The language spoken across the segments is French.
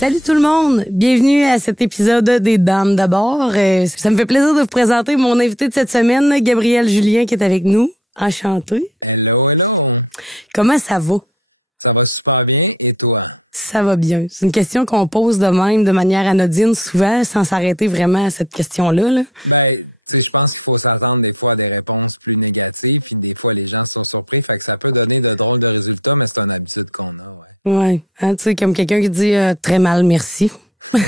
Salut tout le monde, bienvenue à cet épisode des Dames d'abord. Ça me fait plaisir de vous présenter mon invité de cette semaine, Gabriel Julien, qui est avec nous. Enchanté. Hello. Comment ça va? Ça va super bien, et toi? Ça va bien. C'est une question qu'on pose de même, de manière anodine, souvent, sans s'arrêter vraiment à cette question-là. Là. Je pense qu'il faut s'attendre des fois à des réponses plus négatives, puis des fois les gens sont surpris, fait que ça peut donner de drôles de résultats, mais c'est un actif. Ouais, hein, tu sais, comme quelqu'un qui dit très mal, merci.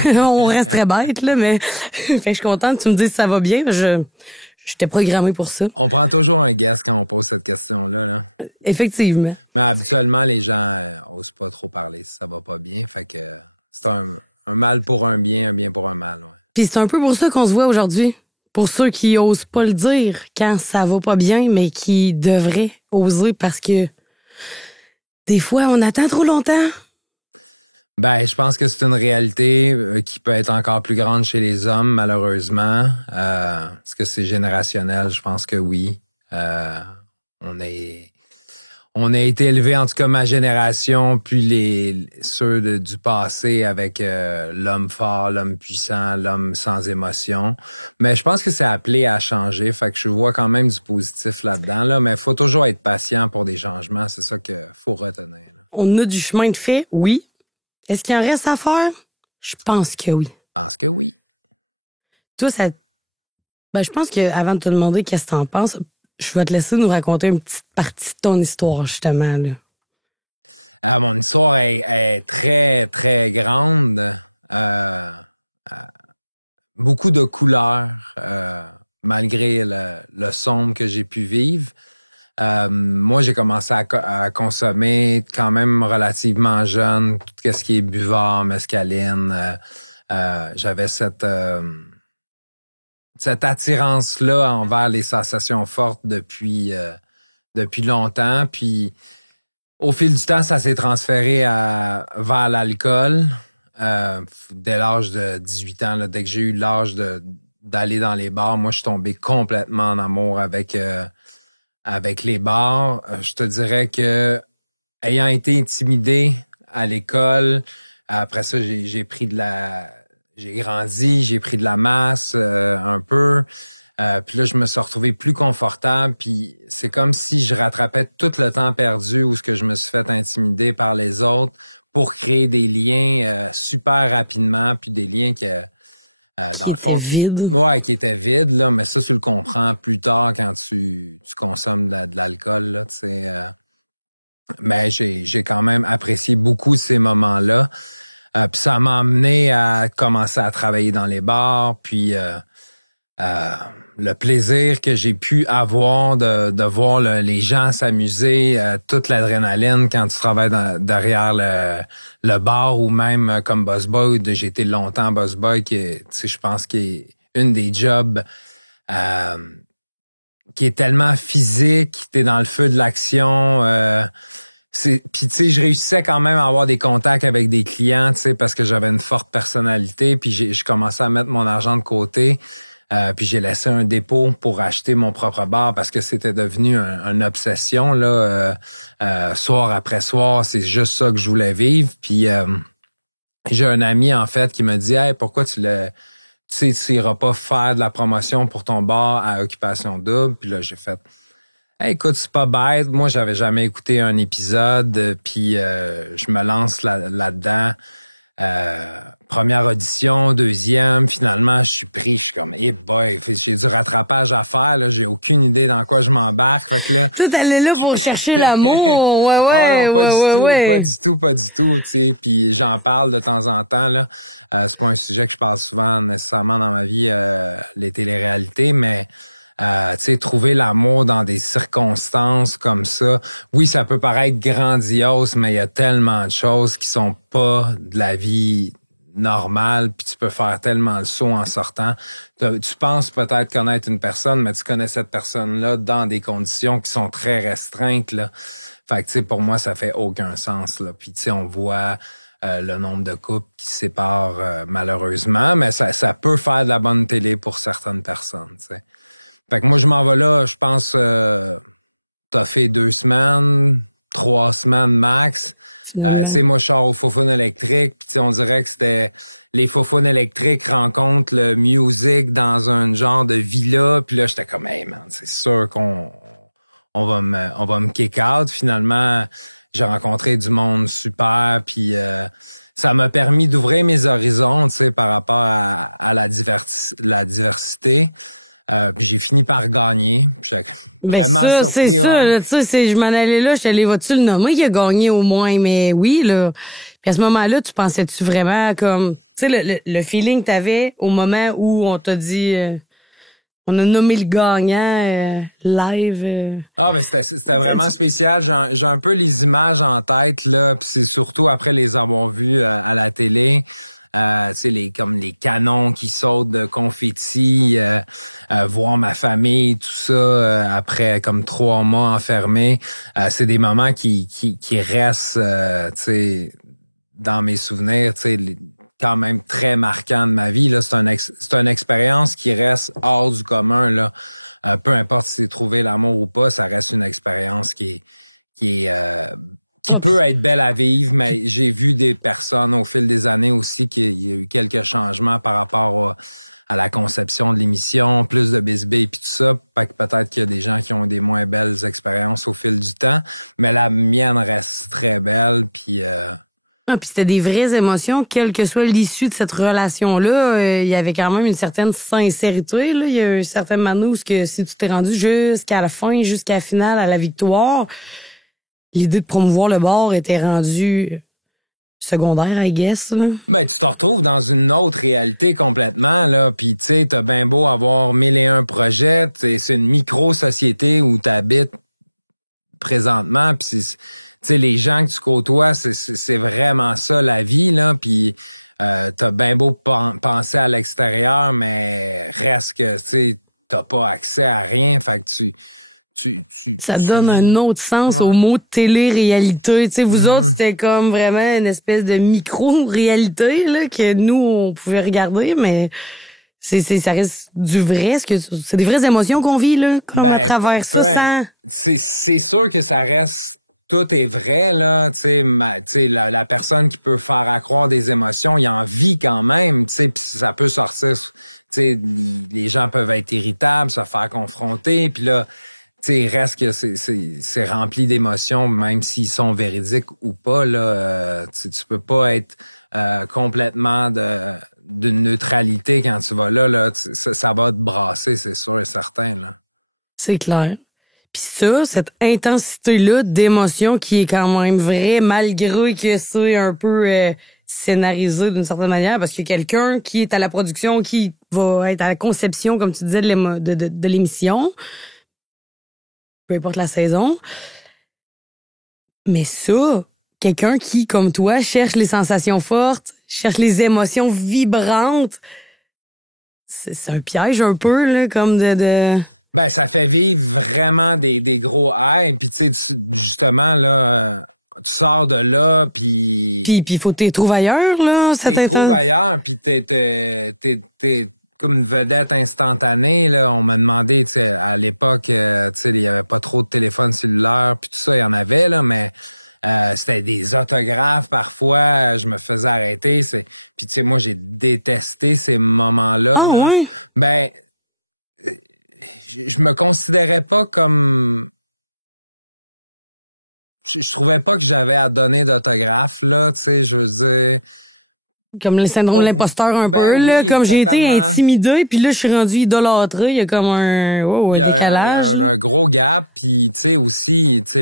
On reste très bête, là, mais fait que je suis contente que tu me dises que ça va bien. J'étais programmée pour ça. On prend toujours un gars quand on fait cette question-là. Effectivement. Mais actuellement, les gens font mal pour un bien, un bien pour un. Puis c'est un peu pour ça qu'on se voit aujourd'hui. Pour ceux qui osent pas le dire quand ça va pas bien, mais qui devraient oser parce que des fois, on attend trop longtemps. Je pense que c'est une réalité qui peut être encore plus grande que les femmes, malheureusement. Mais les gens de ma génération, puis ceux du passé avec mais je pense que c'est appelé à changer. Fait que je vois quand même que c'est la là, mais il faut toujours être patient pour ça. On a du chemin de fait, oui. Est-ce qu'il en reste à faire? Je pense que oui. Toi, je pense que avant de te demander qu'est-ce que t'en penses, je vais te laisser nous raconter une petite partie de ton histoire, justement, là. Mon histoire est très, très grande. Beaucoup de couleurs, malgré le son que j'ai pu vivre. Moi, j'ai commencé à consommer quand même relativement jeune, quelques couleurs, cette attirance-là en ça fonctionne fort depuis longtemps. Puis, au fil du temps, ça s'est transféré vers l'alcool. Quel âge dans le vécu, l'âge d'aller dans les bars, moi je tombe complètement en amour avec les bars. Je dirais que, ayant été intimidé à l'école, après ça j'ai pris de la j'ai grandi, j'ai pris de la masse un peu. Puis là, je me suis retrouvé plus confortable. Puis c'est comme si je rattrapais tout le temps perdu où je me suis fait intimider par les autres pour créer des liens super rapidement, puis des liens Qui était vide. Ouais, qui était vide, là, mais ça, c'est le consent plus tard. Ça m'a amené à commencer à travailler dans le sport, puis le plaisir que j'ai pu avoir de voir le temps s'amuser, toute la adrénaline qui sont dans le bar ou même comme le feuille, des montants de feuille. Je pense que c'est une des jobs qui est tellement physique et dans le feu de l'action. Je réussissais quand même à avoir des contacts avec des clients, parce que j'avais une forte personnalité, puis je commençais à mettre mon argent de côté, puis j'ai fait un dépôt pour acheter mon propre bar, parce que c'était devenu une obsession, là. Un soir, c'était ça, le vivre, puis un ami, en fait, qui me dit, hey, pourquoi tu n'iras pas faire de la promotion pour ton bar avec ta photo? Écoute, c'est pas bête, moi, ça me fait écouter un épisode, maintenant, première audition, deuxième, maintenant, je suis à travers à faire, une idée dans quoi je m'embarque. Toi, t'allais là pour chercher l'amour. Ouais. Pas du tout, tu sais, puis j'en parle de temps en temps, là. C'est un sujet qui passe souvent, justement, mais c'est trouver l'amour dans des circonstances comme ça. Puis ça peut paraître grandiose, mais il y a tellement de choses qui sont pas normales, tu peux faire tellement de faux en sortant. Donc, tu penses peut-être connaître une personne, mais tu connais cette personne-là dans des conditions qui sont très restreintes. Fait que pour moi, ça fait aucun sens. C'est pas non, mais ça peut faire de la bonne idée. Fait que moi, je m'en vais là, je pense, ça fait 2 semaines. 3 semaines max. Finalement. Moi, je sors au faux électrique, puis on dirait que c'était les faux électriques rencontrent le music dans une forme de ça. Finalement, j'ai rencontré du monde super, puis ça m'a permis d'ouvrir mes horizons, tu sais, par rapport à la diversité, aussi par l'amour. Ben ça, c'est ça, là, tu sais, je m'en allais là, je t'allais, vas-tu le nommer qui a gagné au moins, mais oui, là. Puis à ce moment-là, tu pensais-tu vraiment comme, tu sais, le feeling que t'avais au moment où on t'a dit, on a nommé le gagnant live. Ah, mais c'était vraiment spécial. J'ai un peu les images en tête, là, surtout après les avoir vus à la télé. C'est comme des canons qui sautent de confettis, voir ma famille, tout ça, l'histoire morte, c'est des moments qui restent quand même très marquants dans la vie. C'est une expérience qui reste hors du commun. Peu importe si vous trouvez l'amour ou pas, ça reste une expérience. Ça peut être belle à vivre, mais j'ai vu des personnes au fil des années aussi, quelques changements par rapport à la conception de l'émission, tout ça, peut-être qu'il y a des changements mais la mienne, c'est très belle. Ah, puis c'était des vraies émotions, quelle que soit l'issue de cette relation-là, il y avait quand même une certaine sincérité, là. Il y a un certain manouche que si tu t'es rendu jusqu'à la fin, jusqu'à la finale, à la victoire, l'idée de promouvoir le bar était rendue secondaire, I guess, là. Mais tu te retrouves dans une autre réalité complètement, là. Puis, tu sais, t'as bien beau avoir mis un projet, puis c'est une micro-société où t'habites présentement, puis les gens qui se côtoient, c'est vraiment ça la vie, là. Puis, t'as bien beau penser à l'extérieur, mais est-ce que t'as pas accès à rien? Fait que ça donne un autre sens au mot télé-réalité. Tu sais, vous autres, c'était comme vraiment une espèce de micro-réalité, là, que nous, on pouvait regarder, mais ça reste du vrai, c'est des vraies émotions qu'on vit, là, comme à travers ça, sans... C'est sûr que ça reste, tout est vrai, là, tu sais, la personne qui peut faire accroire des émotions, il en vit quand même, tu sais, ça peut sortir, tu sais, les gens peuvent être irritables, se faire confronter, puis là, tu sais, il reste que c'est rempli d'émotions, même s'ils sont bénéfiques ou pas, là, tu peux pas être complètement de neutralité quand tu vas là, ça va te brasser, ça va te faire. C'est clair. Puis ça, cette intensité-là d'émotion qui est quand même vraie, malgré que c'est un peu scénarisé d'une certaine manière, parce qu'il y a quelqu'un qui est à la production, qui va être à la conception, comme tu disais, de l'émission, peu importe la saison. Mais ça, quelqu'un qui, comme toi, cherche les sensations fortes, cherche les émotions vibrantes, c'est un piège un peu, là, comme de... Ça fait vivre vraiment des gros rêves, tu sais, justement, là, tu sors de là, puis il faut que tu les trouves ailleurs, là, cette intention. ailleurs, puis t'es comme une vedette instantanée, là, on dit que pas que le téléphone cellulaire, tout ça, il y en avait, là, mais c'est des photographes, parfois, il faut s'arrêter, c'est moi, j'ai détesté ces moments-là. Ah, ouais? Ben, je me considérais pas comme... Je ne savais pas que j'avais à donner l'autographe, là, tu sais, je veux dire... Comme le syndrome de l'imposteur un peu, là. Comme j'ai été intimidée, puis là, je suis rendue idolâtrée. Il y a comme un décalage, là. Trop grave, puis, tu sais, aussi, je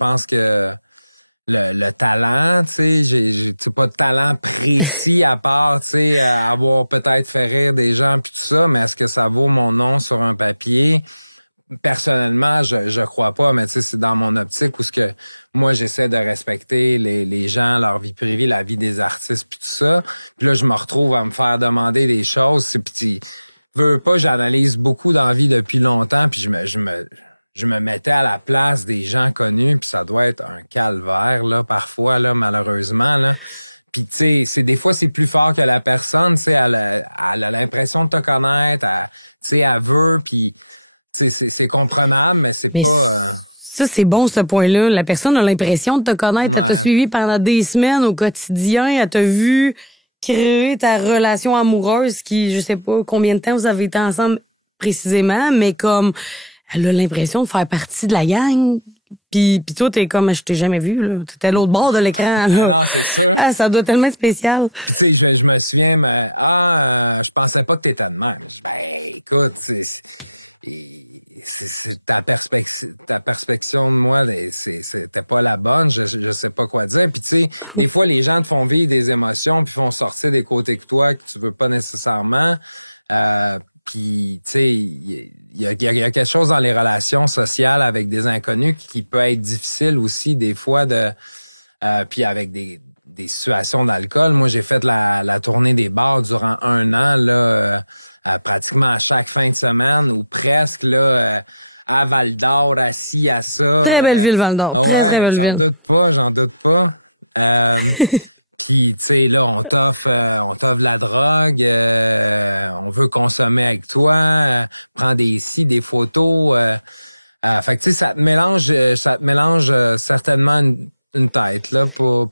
pense que le talent, tu sais, c'est pas de talent précis à part, tu sais, avoir peut-être fait rire des gens, tout ça, mais est-ce que ça vaut mon nom sur un papier? Personnellement, je ne le vois pas, mais c'est dans mon équipe que moi, j'essaie de respecter les gens, leur vie, la vie des artistes, tout ça. Là, je me retrouve à me faire demander des choses. Puis, je veux pas que j'analyse beaucoup dans la vie depuis longtemps. Puis, je me mettais à la place des gens connus, ça peut être un calvaire, là, parfois, là, malheureusement, là. C'est des fois, c'est plus fort que la personne, tu sais, elle a l'impression de te connaître, tu sais, elle veut, puis c'est comprenable, mais c'est pas... Ça, c'est bon, ce point-là. La personne a l'impression de te connaître. Elle t'a suivi pendant des semaines au quotidien. Elle t'a vu créer ta relation amoureuse qui, je sais pas combien de temps vous avez été ensemble précisément, mais comme elle a l'impression de faire partie de la gang. Puis toi, t'es comme, je t'ai jamais vu, là. T'étais à l'autre bord de l'écran, là. Ah, ça doit tellement être spécial. Tu sais, je me souviens, mais, je pensais pas que t'étais mère. La perfection de moi, c'est pas la bonne. C'est pas quoi faire. Puis, tu sais, des fois, les gens te font vivre des émotions, te font sortir des côtés de toi que tu ne veux pas nécessairement. Tu sais, il y a quelque chose dans les relations sociales avec des inconnus qui peut être difficile aussi, des fois, puis avec une situation d'alcool. Moi, j'ai fait la tournée des bars durant un an, pratiquement à chaque fin de semaine, presque, là, à Val-d'Or, assis à ça. Très belle ville, Val-d'Or. Très, très belle ville. On doute pas. Puis, tu sais, là, on t'offre de la drogue, faut consommer avec toi, prendre des photos. Fait que ça te mélange certainement une tête, là,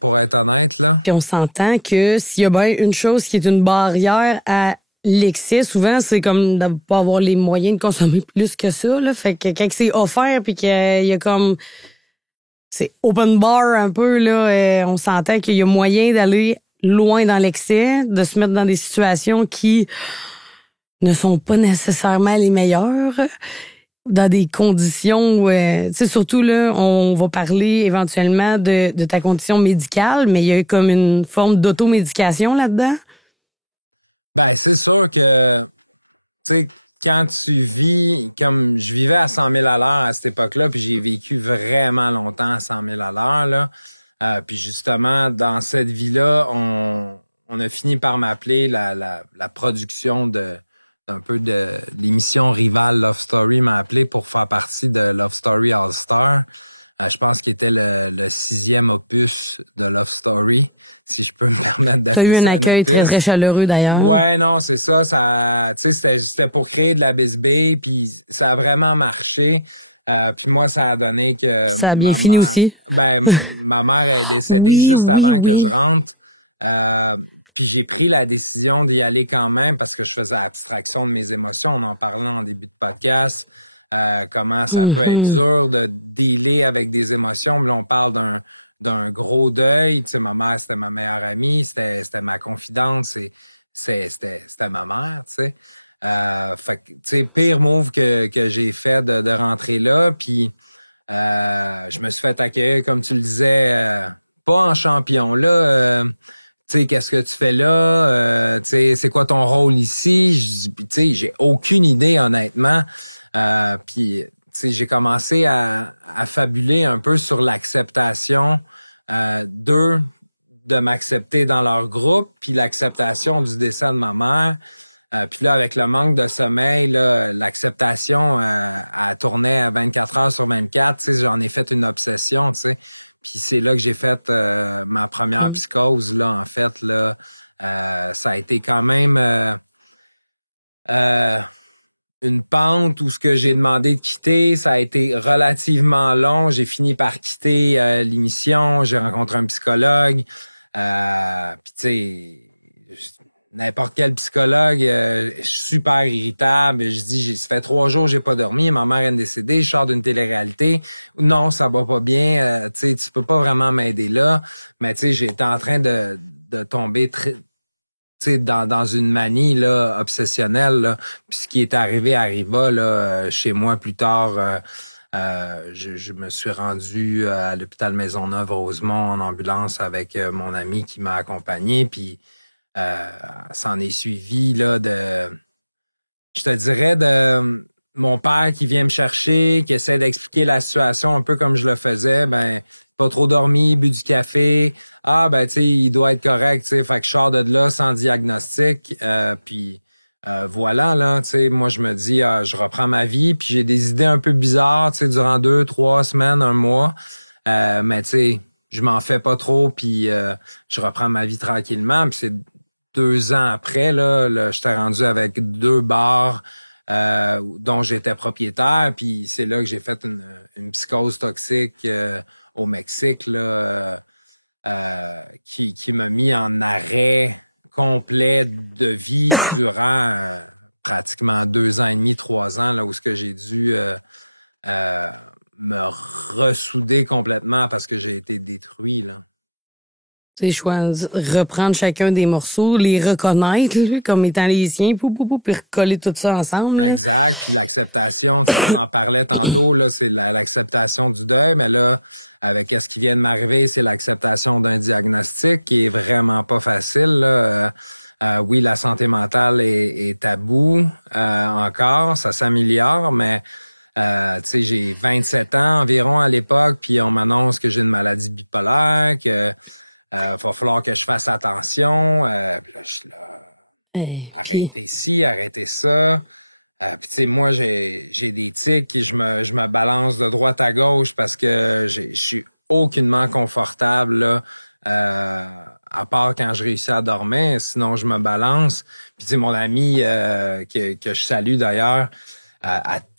pour être honnête, là. Puis on s'entend que s'il y a bien une chose qui est une barrière à l'excès, souvent, c'est comme de pas avoir les moyens de consommer plus que ça, là. Fait que quand c'est offert puis qu'il y a comme, c'est open bar un peu, là, on s'entend qu'il y a moyen d'aller loin dans l'excès, de se mettre dans des situations qui ne sont pas nécessairement les meilleures, dans des conditions où, tu sais, surtout là, on va parler éventuellement de ta condition médicale, mais il y a comme une forme d'automédication là-dedans. C'est sûr que, tu sais, quand tu vis, comme tu vivais à 100 000 à l'heure à cette époque-là, puis j'ai vécu vraiment longtemps à 100 000 à l'heure, là, justement, dans cette vie-là, on finit par m'appeler la production de l'émission rivale de Story, m'a appelé pour faire partie de Story à Star. Je pense que c'était le 6e opus de Story. Tu as eu un accueil très, très chaleureux d'ailleurs. Ouais, non, c'est ça. Tu sais, c'était pour créer de la bisbille, puis ça a vraiment marché. Puis moi, ça a donné que... Ça a bien fini aussi. Ma mère a décédé Oui. J'ai pris la décision d'y aller quand même parce que je faisais abstraction de mes émotions. On en parlait dans le podcast. Comment ça peut être dur d'aider avec des émotions. Là, on parle d'un gros deuil. Tu sais, ma mère, c'est ma meilleure amie, c'est ma confidence. C'est marrant, tu sais. C'est le pire move que j'ai fait de rentrer là. Puis, je me suis fait accueillir, comme tu disais, pas en champion là. Tu sais, qu'est-ce que tu fais là? C'est quoi ton rôle ici? Tu sais, j'ai aucune idée, honnêtement. Puis, j'ai commencé à fabuler un peu sur l'acceptation d'eux, de m'accepter dans leur groupe, l'acceptation du décès de ma mère. Puis là, avec le manque de sommeil, l'acceptation, elle tournait à 24 heures sur 24, j'en ai fait une obsession, tu sais. C'est là que j'ai fait ma première psychose, là, en fait, là, ça a été quand même une pente, puis ce que j'ai demandé de quitter, ça a été relativement long, j'ai fini par quitter l'émission, j'ai rencontré un psychologue, n'importe quel psychologue, super irritable, ça fait 3 jours que j'ai pas dormi, ma mère a décidé, je sors d'une télé-réalité, non, ça va pas bien, tu peux pas vraiment m'aider là, mais tu sais, j'étais en train de tomber dans une manie là, professionnelle, là, qui est arrivé à Riva, là, c'est bien plus tard. Je dirais de mon père qui vient me chercher, qui essaie d'expliquer la situation un peu comme je le faisais, pas trop dormi, bu du café, tu sais, il doit être correct, tu sais, fait que je sors de là sans diagnostic, voilà, là, tu sais, moi, je me dis, je reprends ma vie, puis j'ai des idées un peu bizarres, c'est pendant 2, 3 semaines, un mois, mais tu sais, je m'en fais pas trop, puis je reprends ma vie tranquillement, puis 2 ans après, là, le fermeture de 2 bars, dont j'étais propriétaire, puis c'est là que j'ai fait une psychose toxique au Mexique, là, qui m'a mis en arrêt complet de vie pendant 2 années, 3 ans, que j'ai dû recider complètement parce que j'ai été détruit. Tu sais, reprendre chacun des morceaux, les reconnaître là, comme étant les siens, puis recoller tout ça ensemble. Là. L'acceptation, on en parlait tantôt, là, c'est l'acceptation du corps, mais là, avec ce qui vient de m'arriver, c'est l'acceptation d'un diagnostic qui est vraiment pas facile. Là. Oui, la santé mentale est tabou, encore, ça fait un milliard, mais j'ai 27 ans environ à l'époque, puis on m'annonce que j'ai une scolaire, que il va falloir que je fasse attention. Puis ici, avec ça, moi, j'ai critique et je me balance de droite à gauche parce que je suis aucunement confortable, là, à part quand je suis à dormir, sinon je me balance. C'est mon ami, que je salue d'ailleurs,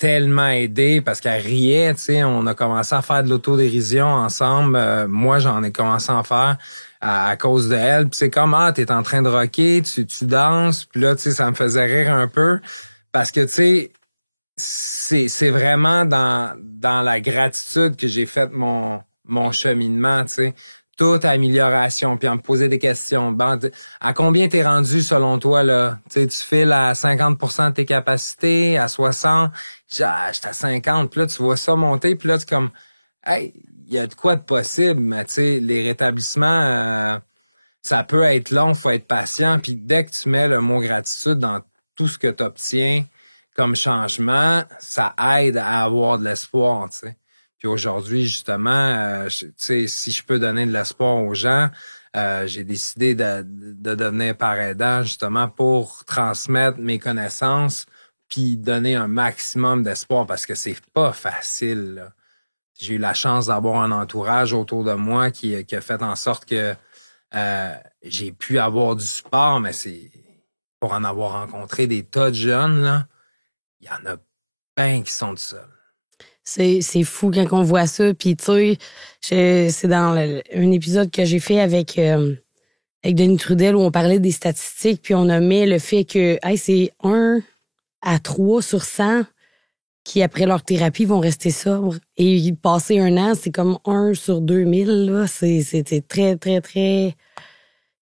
tellement aidé parce qu'elle est, tu sais, on commence à faire beaucoup de révisions ensemble, à cause de elle, c'est pas mal, tu me recules, tu danses, là, ça me faisait rire un peu, parce que, tu sais, c'est vraiment dans la gratitude que j'ai fait mon cheminement, tu sais, toute amélioration, puis en me poser des questions, à combien t'es rendu, selon toi, là, es-tu à 50% de tes capacités, à 60%, à 50%, là, tu vois ça monter, puis là, c'est comme, hey, il y a quoi de possible, tu sais, des rétablissements, ça peut être long, il faut être patient, puis dès que tu mets le mot gratitude dans tout ce que tu obtiens comme changement, ça aide à avoir de l'espoir. Aujourd'hui, justement, si je peux donner de l'espoir aux gens, j'ai décidé de donner par exemple, justement pour transmettre mes connaissances, donner un maximum d'espoir, parce que c'est pas facile. J'ai la chance d'avoir un entourage autour de moi qui fait en sorte que j'ai pu avoir du sport, mais c'est des tas de jeunes, là. C'est fou quand on voit ça. Puis, tu sais, c'est dans un épisode que j'ai fait avec Denis Trudel où on parlait des statistiques, puis on nommait le fait que c'est 1 à 3 sur 100 qui, après leur thérapie, vont rester sobres. Et passer 1 an, c'est comme 1 sur 2000. Là. C'est très, très, très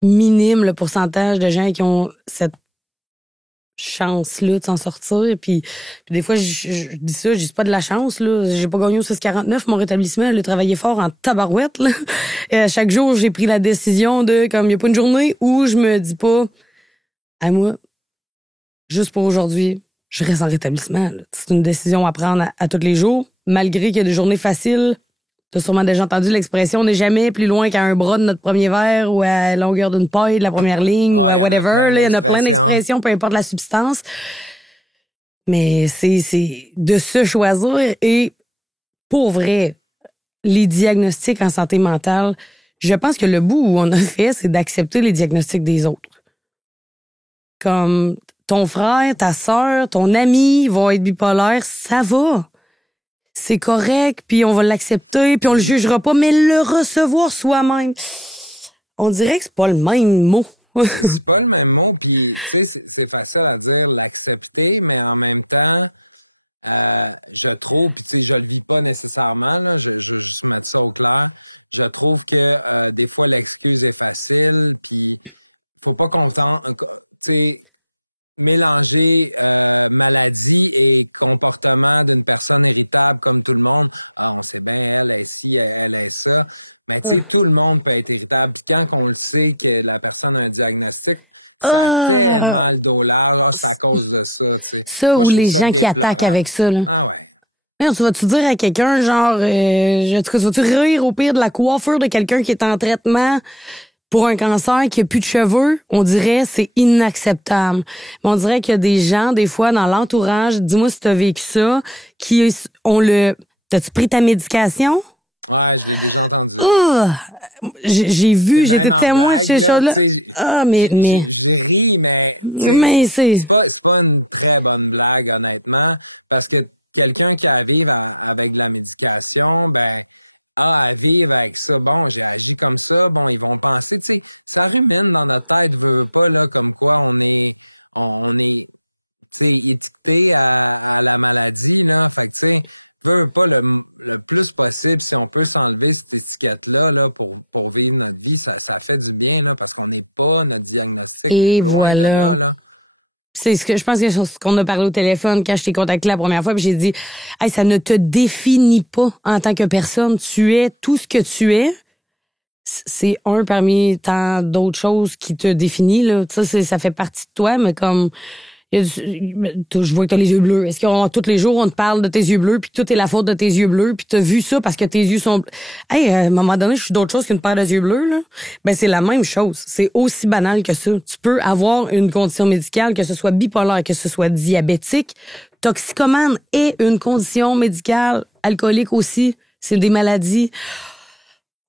minime le pourcentage de gens qui ont cette chance-là de s'en sortir. Puis des fois, je dis ça, je dis pas de la chance, là. J'ai pas gagné au 649, mon rétablissement, elle a travaillé fort en tabarouette, là. Chaque jour, j'ai pris la décision de, comme il n'y a pas une journée où je me dis pas, moi, juste pour aujourd'hui, je reste en rétablissement, là. C'est une décision à prendre à tous les jours, malgré qu'il y a des journées faciles. T'as sûrement déjà entendu l'expression, on n'est jamais plus loin qu'à un bras de notre premier verre ou à la longueur d'une paille de la première ligne ou à whatever. Là, il y en a plein d'expressions, peu importe la substance. Mais c'est de se choisir et pour vrai, les diagnostics en santé mentale, je pense que le bout où on a fait, c'est d'accepter les diagnostics des autres. Comme ton frère, ta sœur, ton ami vont être bipolaire, ça va. C'est correct, puis on va l'accepter, puis on le jugera pas, mais le recevoir soi-même, on dirait que c'est pas le même mot. C'est pas le même mot, puis tu sais, c'est facile à dire l'accepter, mais en même temps, je trouve, puis je le dis pas nécessairement, là, je vais mettre ça au clair, je trouve que des fois l'excuse est facile, puis faut pas qu'on mélanger maladie et comportement d'une personne irritable comme tout le monde. Ça. Tout le monde peut être irritable. Quand on sait que la personne a un diagnostic, c'est à cause de ça. Ça ou les gens qui attaquent avec ça, là. Tu vas-tu dire à quelqu'un, genre, tu vas-tu rire au pire de la coiffure de quelqu'un qui est en traitement pour un cancer, qui a plus de cheveux? On dirait c'est inacceptable. Mais on dirait qu'il y a des gens, des fois, dans l'entourage, dis-moi si t'as vécu ça, qui ont le... T'as-tu pris ta médication? Ouais, j'ai déjà entendu. J'ai vu, j'étais témoin de ces choses-là. Mais c'est... C'est pas une très bonne blague, honnêtement, parce que quelqu'un qui arrive avec de la médication, ben, arrive avec ça, bon, j'ai appris comme ça, bon, ils vont penser, tu sais, ça arrive même dans notre tête, je veux pas, là, comme quoi on est éduqué à la maladie, là, fait que, tu sais, je veux pas le plus possible, si on peut s'enlever cette étiquette-là, là, pour vivre notre vie, ça fait du bien, là, parce qu'on n'est pas notre diagnostic. Et voilà. C'est ce que je pense que c'est ce qu'on a parlé au téléphone quand je t'ai contacté la première fois, puis j'ai dit hey, ça ne te définit pas en tant que personne, tu es tout ce que tu es. C'est un parmi tant d'autres choses qui te définit là, ça fait partie de toi, mais comme je vois que t'as les yeux bleus. Est-ce que tous les jours on te parle de tes yeux bleus, puis tout est la faute de tes yeux bleus, puis t'as vu ça parce que tes yeux sont hey, à un moment donné, je suis d'autre chose qu'une paire de yeux bleus là. Ben c'est la même chose. C'est aussi banal que ça. Tu peux avoir une condition médicale, que ce soit bipolaire, que ce soit diabétique, toxicomane est une condition médicale, alcoolique aussi. C'est des maladies.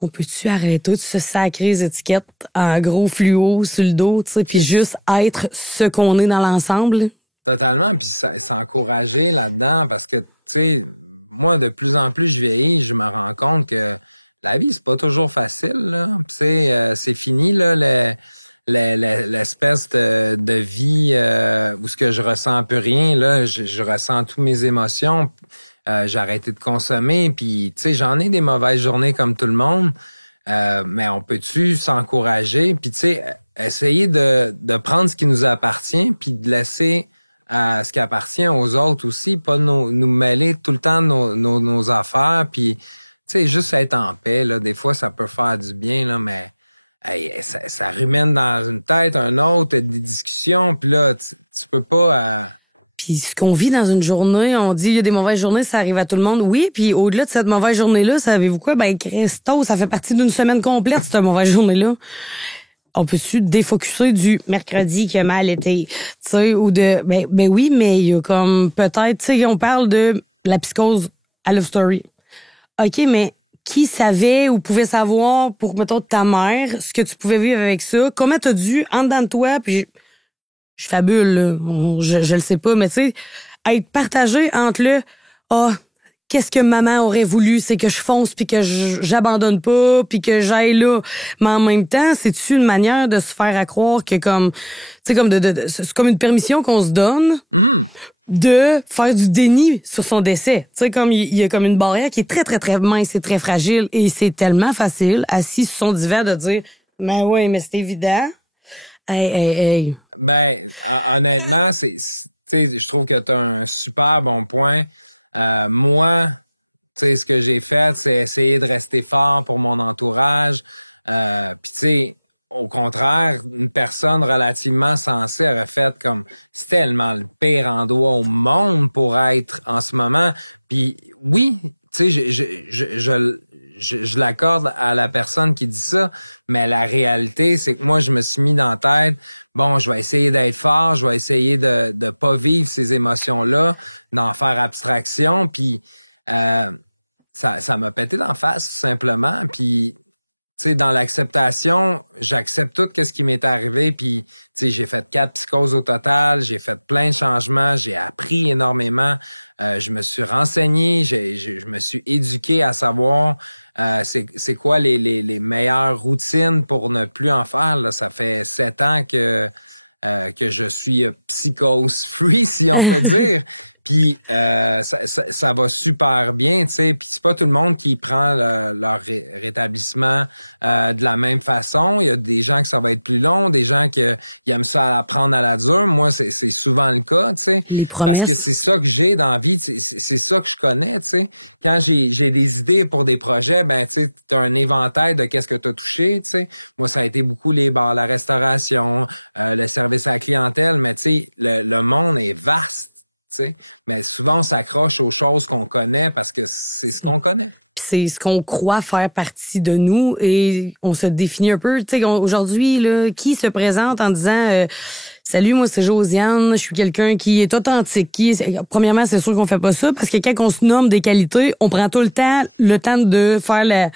On peut-tu arrêter de se sacrer les étiquettes en gros fluo sur le dos, tu sais, puis juste être ce qu'on est dans l'ensemble? Totalement, puis ça m'encourageait là-dedans, parce que, tu sais, moi, de plus en plus vieillir, je me rends compte que la vie, c'est pas toujours facile, là. Tu sais, c'est fini, là, l'espèce de vie que je ressens un peu rien, là, je ressens plus les émotions. Ça a fonctionné, puis tu sais, j'en ai des mauvaises journées comme tout le monde, mais on peut plus s'encourager, tu sais, essayer de prendre ce qui nous appartient, laisser ce qui appartient aux autres aussi, pas nous mêler tout le temps nos affaires, puis tu sais, juste être en paix, là, ça peut faire du bien, là, mais ça amène dans peut-être un autre, une discussion, puis là, tu peux pas... Puis ce qu'on vit dans une journée, on dit il y a des mauvaises journées, ça arrive à tout le monde. Oui, puis au-delà de cette mauvaise journée-là, savez-vous quoi? Ben Christo, ça fait partie d'une semaine complète, cette mauvaise journée-là. On peut-tu défocuser du mercredi qui a mal été, tu sais, ou de... Ben oui, mais il y a comme peut-être, tu sais, on parle de la psychose à Love Story. OK, mais qui savait ou pouvait savoir pour, mettons, ta mère, ce que tu pouvais vivre avec ça? Comment t'as dû, en dedans de toi, puis... Je fabule, là. Je le sais pas, mais tu sais, être partagé entre qu'est-ce que maman aurait voulu, c'est que je fonce puis que j'abandonne pas puis que j'aille là. Mais en même temps, c'est-tu une manière de se faire à croire que comme, tu sais, comme c'est comme une permission qu'on se donne de faire du déni sur son décès. Tu sais, comme il y a comme une barrière qui est très, très, très mince et très fragile et c'est tellement facile, assis sur son divan, de dire, mais oui, mais c'est évident. Hey. Ben, honnêtement, je trouve que tu as un super bon point. Moi, ce que j'ai fait, c'est essayer de rester fort pour mon entourage. Au contraire, une personne relativement sensée aurait fait comme tellement le pire endroit au monde pour être en ce moment. Puis, oui, je l'accorde à la personne qui dit ça, mais la réalité, c'est que moi, je me suis mis dans la tête, bon, je vais essayer d'être fort, je vais essayer de ne pas vivre ces émotions-là, d'en faire abstraction, puis ça m'a pété en face, tout simplement. Puis, tu sais, dans l'acceptation, j'accepte tout ce qui m'est arrivé, puis j'ai fait 4 petites pauses au total, j'ai fait plein de changements, j'ai appris énormément, je me suis renseigné, j'ai éduqué à savoir c'est quoi les meilleures routines pour ne plus en faire. Là. Ça fait 7 ans que je suis psychose, si on peut dire. Puis ça va super bien, tu sais. Puis c'est pas tout le monde qui prend l'établissement de la même façon. Il y a des gens qui ça va être plus long, des gens qui aiment ça apprendre à la dure. Moi, c'est souvent le cas, tu sais. Les promesses. C'est ça que j'ai dans la vie, c'est ça que je connais, tu sais. Quand j'ai visité pour des projets, ben, tu as un éventail de qu'est-ce que tu as fait, tu sais. Moi, ça a été beaucoup les bars, la restauration, le service à la clientèle, mais tu sais, le monde est vaste. Ben, souvent, on s'accroche aux choses qu'on connaît parce que c'est ce qu'on connaît. Puis c'est ce qu'on croit faire partie de nous et on se définit un peu. Tu sais, aujourd'hui, là, qui se présente en disant salut, moi c'est Josiane, je suis quelqu'un qui est authentique. Premièrement, c'est sûr qu'on fait pas ça parce que quand on se nomme des qualités, on prend tout le temps de faire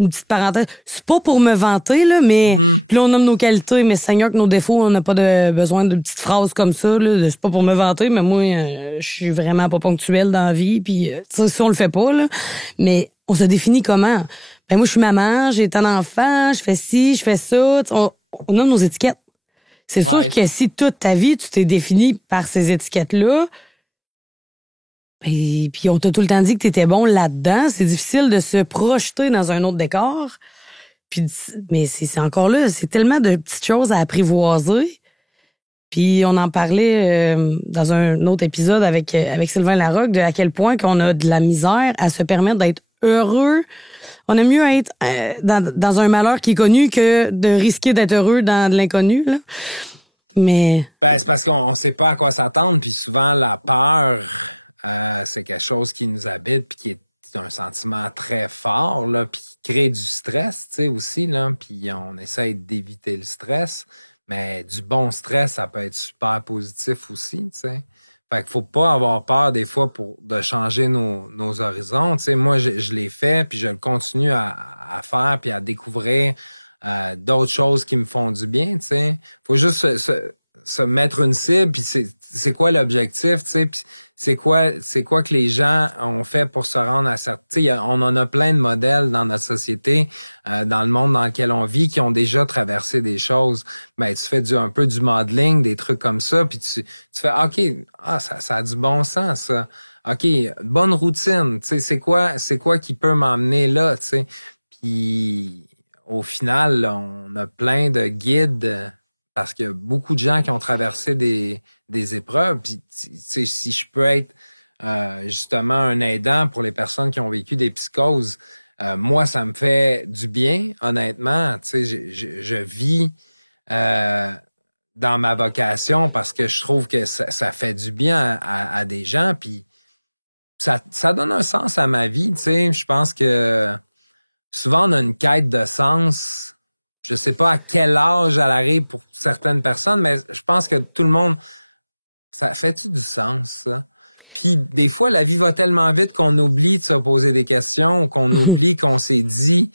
une petite parenthèse. C'est pas pour me vanter, là, mais puis là, on nomme nos qualités, mais Seigneur que nos défauts, on n'a pas besoin de petites phrases comme ça, là. C'est pas pour me vanter, mais moi, je suis vraiment pas ponctuelle dans la vie, puis ça, on le fait pas, là. Mais on se définit comment? Ben, moi, je suis maman, j'ai un enfant, je fais ci, je fais ça. On nomme nos étiquettes. C'est sûr que si toute ta vie, tu t'es défini par ces étiquettes-là, ben, puis on t'a tout le temps dit que t'étais bon là-dedans, c'est difficile de se projeter dans un autre décor. Puis, mais c'est encore là, c'est tellement de petites choses à apprivoiser. Puis on en parlait dans un autre épisode avec Sylvain Larocque de à quel point qu'on a de la misère à se permettre d'être heureux. On aime mieux être dans un malheur qui est connu que de risquer d'être heureux dans de l'inconnu, là. Mais... Ben, c'est parce qu'on ne sait pas à quoi s'attendre. Souvent, la peur, c'est quelque chose qui nous habite, qui est un sentiment très fort, là, qui crée du stress, tu sais, aussi, là. Fait du stress. Du bon stress, ça peut être super positif aussi, tu sais. Fait qu'il faut pas avoir peur, des fois, de changer nos horizons. Tu sais, moi, je fais, puis je continue à faire, puis à découvrir d'autres choses qui me font du bien, tu sais. Faut juste se mettre une cible, puis c'est quoi l'objectif, tu sais. C'est quoi que les gens ont fait pour se rendre à ça? On en a plein de modèles dans la société, dans le monde dans lequel on vit, qui ont déjà pratiqué des choses. Ben, ils se fait un peu du modeling, des trucs comme ça, puis tu fais, OK, ça a du bon sens, ça. OK, bonne routine, tu sais, c'est quoi qui peut m'emmener là, tu sais. Puis, au final, là, plein de guides, parce que beaucoup de gens qui ont traversé des épreuves, si je peux être justement un aidant pour les personnes qui ont vécu des psychoses, moi, ça me fait du bien, honnêtement. Je vis dans ma vocation parce que je trouve que ça fait du bien. Ça donne un sens à ma vie, tu sais. Je pense que souvent, on a une quête de sens. Je ne sais pas à quel âge elle arrive pour certaines personnes, mais je pense que tout le monde, ça fait du sens, là. Des fois, la vie va tellement vite qu'on oublie de se poser des questions, qu'on oublie qu'on s'est dit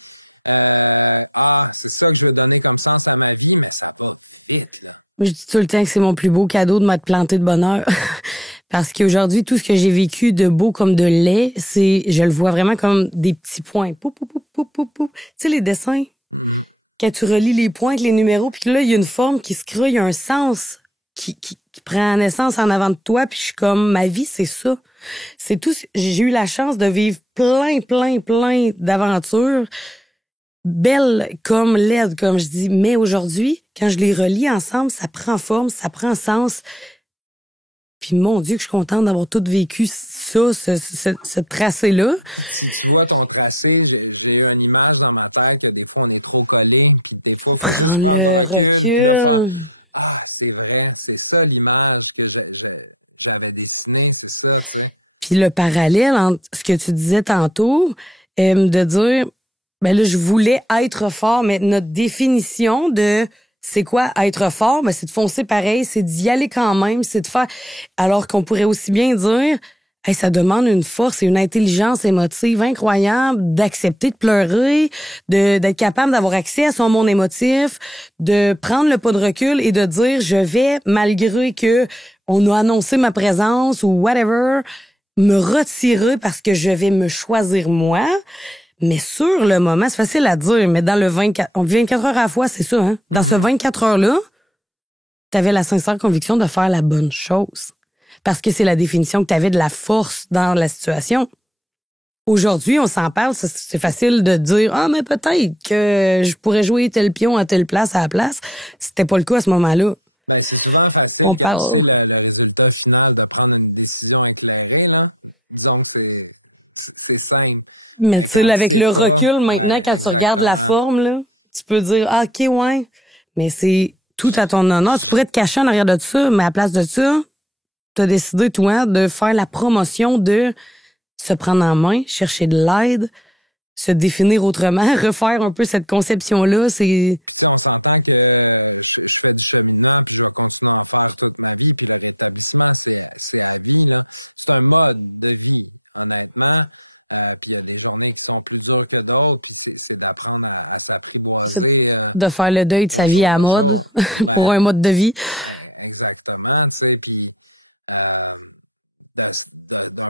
c'est ça que je vais donner comme sens à ma vie, mais ça va vite. Moi, je dis tout le temps que c'est mon plus beau cadeau de m'être planté de bonheur. Parce qu'aujourd'hui, tout ce que j'ai vécu de beau comme de laid, je le vois vraiment comme des petits points. Pou, pou, pou, pou, pou, pou. Tu sais, les dessins, quand tu relis les points avec les numéros, puis que là, il y a une forme qui se crée, il y a un sens qui prend naissance en avant de toi, puis je suis comme, ma vie, c'est ça. C'est tout. J'ai eu la chance de vivre plein d'aventures, belles comme laides, comme je dis. Mais aujourd'hui, quand je les relis ensemble, ça prend forme, ça prend sens. Puis mon Dieu, que je suis contente d'avoir tout vécu ça, ce tracé-là. Si tu vois ton tracé, j'ai une image dans ma tête, des fois on est trop collé. Prends le recul. C'est vrai, c'est ça l'image que j'avais dessinée, c'est ça. Puis le parallèle entre ce que tu disais tantôt, de dire, ben là, je voulais être fort, mais notre définition de c'est quoi être fort, ben c'est de foncer pareil, c'est d'y aller quand même, c'est de faire. Alors qu'on pourrait aussi bien dire, hey, ça demande une force et une intelligence émotive incroyable d'accepter de pleurer, d'être capable d'avoir accès à son monde émotif, de prendre le pas de recul et de dire je vais, malgré que on a annoncé ma présence ou whatever, me retirer parce que je vais me choisir moi. Mais sur le moment, c'est facile à dire, mais dans le 24, on vit 24 heures à la fois, c'est ça, hein? Dans ce 24 heures-là, t'avais la sincère conviction de faire la bonne chose. Parce que c'est la définition que t'avais de la force dans la situation. Aujourd'hui, on s'en parle, c'est facile de dire, mais peut-être que je pourrais jouer tel pion à telle place à la place. C'était pas le cas à ce moment-là. Ben, c'est souvent facile. On parle. C'est pas souvent de prendre une décision éclairée, là. Donc, c'est simple. Mais tu sais, avec le recul, maintenant, quand tu regardes la forme, là, tu peux dire, OK, ouais, mais c'est tout à ton honneur. Tu pourrais te cacher en arrière de ça, mais à la place de ça, t'as décidé, toi, de faire la promotion de se prendre en main, chercher de l'aide, se définir autrement, refaire un peu cette conception-là, c'est... On s'entend que je fais du cheminement, puis on va faire toute ma vie, puis effectivement, c'est la vie, là. C'est un mode de vie. Maintenant, Puis il y a des journées qui sont plus dures que d'autres. C'est parce qu'on c'est de faire le deuil de sa vie à la mode, pour un mode de vie.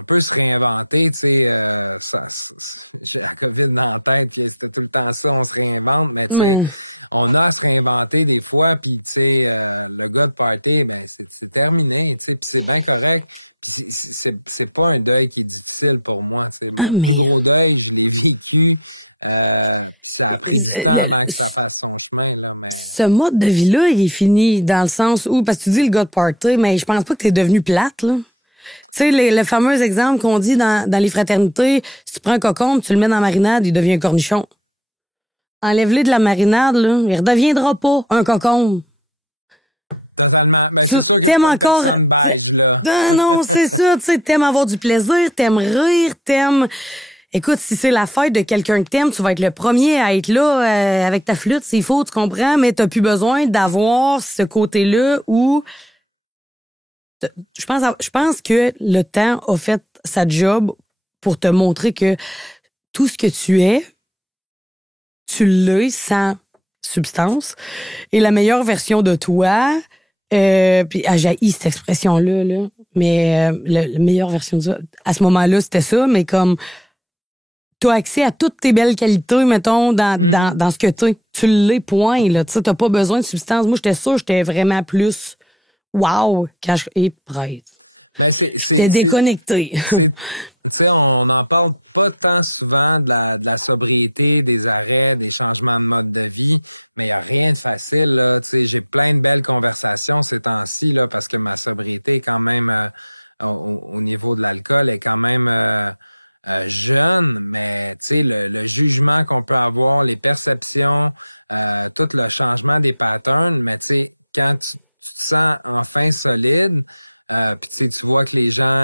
Peu ce qui est inventé, tu sais, ça fait dans la tête, c'est tout le temps ça, on se réinvente, mais on a à se réinventer des fois, puis tu sais, là, le party, c'est terminé, c'est bien correct. C'est pas un deuil qui est difficile pour moi. Ah, mais... Le deuil, le sécu, ce mode de vie-là, il est fini dans le sens où, parce que tu dis le gars de party, mais je pense pas que t'es devenu plate, là. Tu sais, le fameux exemple qu'on dit dans les fraternités, si tu prends un cocombe, tu le mets dans la marinade, il devient un cornichon. Enlève-le de la marinade, là, il redeviendra pas un cocombe. Tu t'aimes encore... Non, c'est ça, tu sais, t'aimes avoir du plaisir, t'aimes rire, t'aimes... Écoute, si c'est la fête de quelqu'un que t'aimes, tu vas être le premier à être là avec ta flûte, s'il faut, tu comprends, mais t'as plus besoin d'avoir ce côté-là où... Je pense que le temps a fait sa job pour te montrer que tout ce que tu es, tu l'es sans substance. Et la meilleure version de toi... puis j'haïs cette expression-là, là. Mais la meilleure version de ça, à ce moment-là, c'était ça, mais comme t'as accès à toutes tes belles qualités, mettons, dans ce que t'es. Tu l'es, point, là. Tu sais, t'as pas besoin de substance. Moi, j'étais sûre, j'étais vraiment plus wow quand je... Et prête. J'étais déconnectée. On n'en parle pas tant souvent de la sobriété, des arrêts, des changements de mode de vie. Il n'y a rien de facile, là. J'ai plein de belles conversations ces temps-ci, là, parce que ma sobriété est quand même, au niveau de l'alcool, est quand même jeune. Tu sais, le jugement qu'on peut avoir, les perceptions, tout le changement des patterns, tu sais, quand tu te sens enfin solide, puis tu vois que les gens,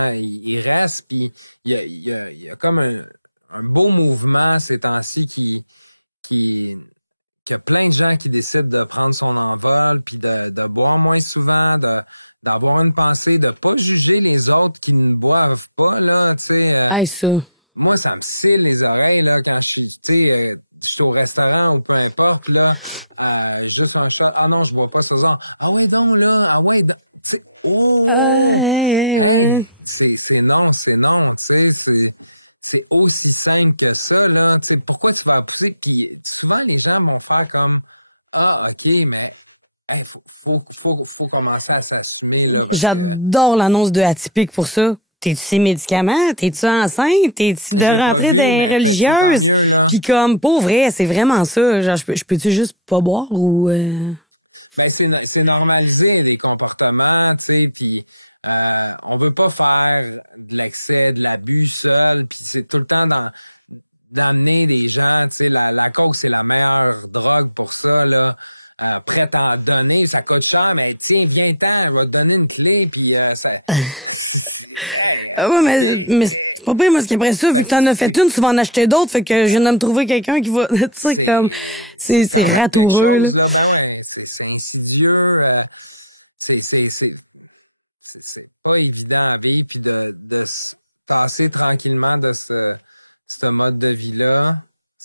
ils restent, puis il y a comme un beau mouvement ces temps-ci qui il y a plein de gens qui décident de prendre son envol, de boire moins souvent, d'avoir une pensée, de pas juger les autres qui ne boivent pas, là, tu sais. Ça. Moi, ça me tire les oreilles, là, quand je suis au restaurant ou peu importe, là, juste un shot, ah non, je bois pas, c'est bon, ah oui, bon, là, ah oui, bon. Ouais. C'est long, tu sais, c'est aussi simple que ça, là, tu sais, pourquoi tu vas appeler, puis souvent les gens vont faire comme, ah, ok, mais, faut commencer à s'assumer. J'adore l'annonce de Atypique pour ça. T'es-tu ces médicaments? T'es-tu enceinte? T'es-tu de rentrer dans les religieuses? Puis comme, pour vrai, c'est vraiment ça. Genre, je peux-tu juste pas boire ou... C'est normaliser les comportements, tu sais, puis on veut pas faire l'excès de l'abus seul. C'est tout le temps d'emmener les gens, tu sais, la coke, c'est la meilleure drogue pour ça, là. Prête à en donner, ça peut cher, mais tiens, viens-t'en, on va te donner une clé, puis ça... ouais, mais c'est pas pire, parce qu'après ça, vu que t'en as fait une, tu vas en acheter d'autres, fait que je viens de me trouver quelqu'un qui va, tu sais, comme, c'est ratoureux, là. C'est pas évident de passer tranquillement de ce mode de vie-là.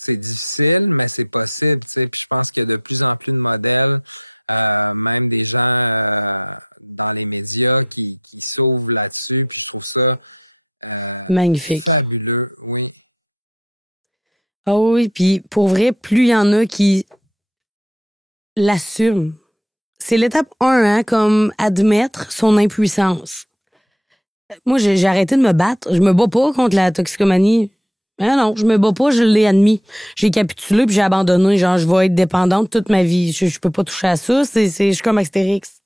C'est difficile, mais c'est possible. Je pense que de plus en plus de modèles, même des gens en médias qui s'ouvrent là-dessus, tout ça. Magnifique. Ah oui, puis pour vrai, plus il y en a qui l'assument. C'est l'étape 1, hein, comme admettre son impuissance. Moi, j'ai arrêté de me battre. Je me bats pas contre la toxicomanie. Ah non, je me bats pas, je l'ai admis. J'ai capitulé puis j'ai abandonné. Genre, je vais être dépendante toute ma vie. Je peux pas toucher à ça. Je suis comme Astérix.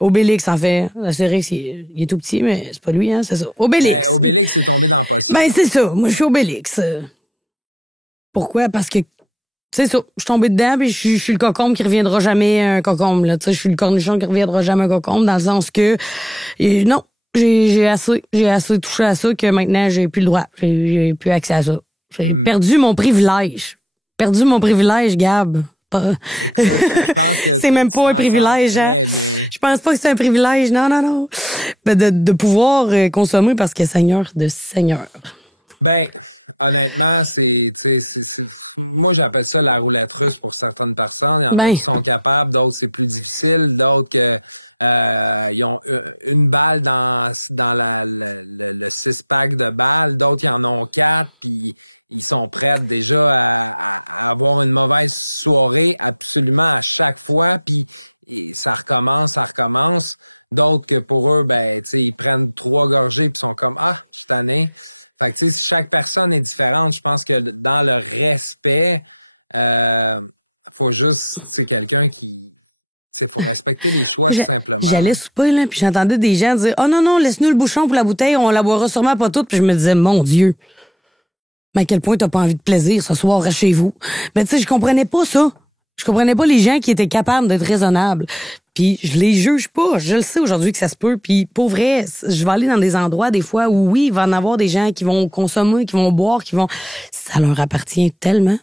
Obélix, en fait. Astérix, il est tout petit, mais c'est pas lui, hein, c'est ça. Obélix. Ben, c'est ça. Moi, je suis Obélix. Pourquoi? Parce que c'est ça, je suis tombée dedans, puis je suis le cocombe qui reviendra jamais un cocombe, là. Tu sais, je suis le cornichon qui reviendra jamais un cocombe, dans le sens que, non, j'ai assez touché à ça que maintenant, j'ai plus le droit. J'ai plus accès à ça. J'ai perdu mon privilège. Gab. C'est même pas un privilège, hein. Je pense pas que c'est un privilège, non. De pouvoir consommer parce que Seigneur de Seigneur. Ben, honnêtement, moi, j'appelle ça la roulette russe pour certaines personnes. Ben. Ils sont capables, d'autres, c'est plus difficile, d'autres, ils ont une balle dans la 6 packs de balles, d'autres, ils en ont 4, puis ils sont prêts déjà à avoir une mauvaise soirée absolument à chaque fois, puis ça recommence. D'autres, que pour eux, ils prennent 3 gorgées et sont comme, cette année. Fait que, chaque personne est différente. Je pense que dans le respect, faut juste, c'est quelqu'un qui faut respecter les choix. J'allais souper, là, puis j'entendais des gens dire, oh non, laisse-nous le bouchon pour la bouteille, on la boira sûrement pas toute. Puis je me disais, mon Dieu. Mais à quel point t'as pas envie de plaisir ce soir, reste chez vous. Mais tu sais, je comprenais pas ça. Je comprenais pas les gens qui étaient capables d'être raisonnables. Puis je les juge pas. Je le sais aujourd'hui que ça se peut. Puis pour vrai, je vais aller dans des endroits des fois où oui, il va y en avoir des gens qui vont consommer, qui vont boire, ça leur appartient tellement.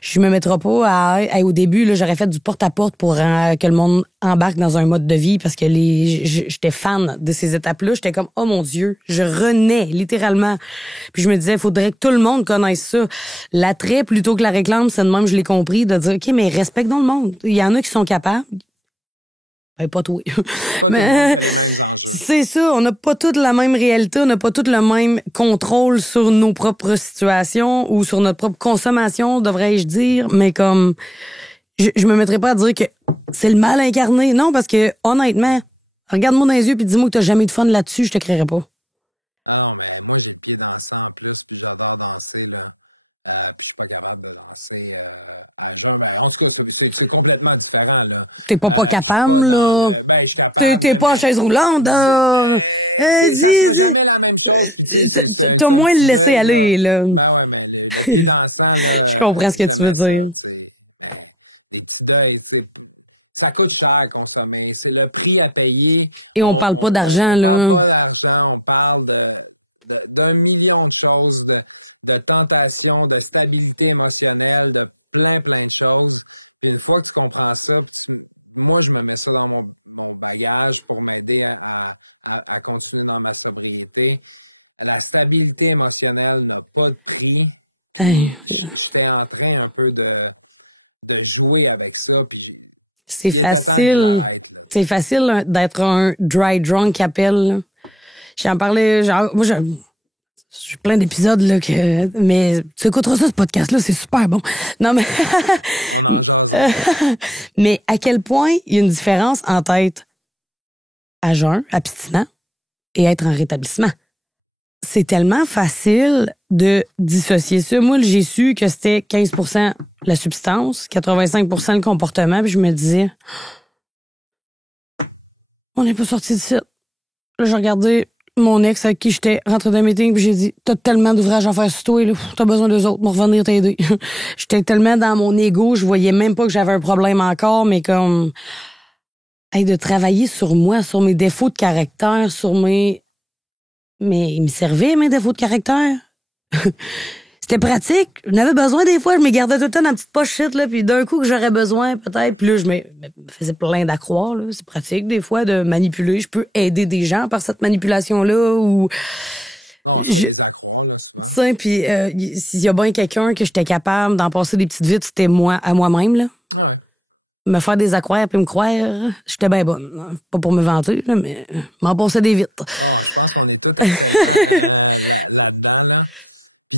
Je me mettrai pas au début, là, j'aurais fait du porte-à-porte pour que le monde embarque dans un mode de vie parce que j'étais fan de ces étapes-là. J'étais comme, oh mon Dieu, je renais, littéralement. Puis je me disais, il faudrait que tout le monde connaisse ça. L'attrait plutôt que la réclame, c'est de même, je l'ai compris, de dire, OK, mais respectons le monde. Il y en a qui sont capables. Pas toi. Mais c'est ça, on n'a pas toute la même réalité, on n'a pas tout le même contrôle sur nos propres situations ou sur notre propre consommation, devrais-je dire, mais comme je me mettrais pas à dire que c'est le mal incarné. Non, parce que honnêtement, regarde-moi dans les yeux puis dis-moi que t'as jamais eu de fun là-dessus, je te créerais pas. C'est complètement différent. T'es pas capable, là. T'es pas en chaise roulante, là. T'as moins le laisser aller, là. Je comprends ce que tu veux dire. Ça coûte cher à consommer. C'est le prix à payer. Et on parle pas d'argent, là. On parle pas d'argent, on parle d'un million de choses, de tentation, de stabilité émotionnelle, de plein de choses. Et une fois que tu comprends ça, moi, je me mets ça dans mon bagage pour m'aider à continuer dans ma sobriété. La stabilité émotionnelle n'est pas dit. Je suis en train un peu de jouer avec ça. C'est facile. C'est facile d'être un dry drunk qui appelle. J'en parlais, moi, j'ai plein d'épisodes, là, mais tu écouteras ça, ce podcast-là, c'est super bon. Non, mais, mais à quel point il y a une différence entre être à jeun, abstinent, et être en rétablissement. C'est tellement facile de dissocier ça. Moi, j'ai su que c'était 15% la substance, 85% le comportement, puis je me disais, on n'est pas sorti d'ici. Là, j'ai regardé mon ex avec qui j'étais rentré d'un meeting, puis j'ai dit, t'as tellement d'ouvrages à faire sur toi, là, t'as besoin d'eux autres pour revenir t'aider. J'étais tellement dans mon ego, je voyais même pas que j'avais un problème encore, mais comme, de travailler sur moi, sur mes défauts de caractère, sur mais il me servait, mes défauts de caractère. C'était pratique. J'en avais besoin des fois. Je me gardais tout le temps dans la petite pochette, là, puis d'un coup que j'aurais besoin, peut-être. Puis là, je me faisais plein d'accroire, là. C'est pratique, des fois, de manipuler. Je peux aider des gens par cette manipulation-là, ou... Ça, puis s'il y a bien quelqu'un que j'étais capable d'en passer des petites vites, c'était moi, à moi-même, là. Me faire des accroires puis me croire, j'étais bien bonne. Pas pour me vanter, là, mais m'en passer des vites.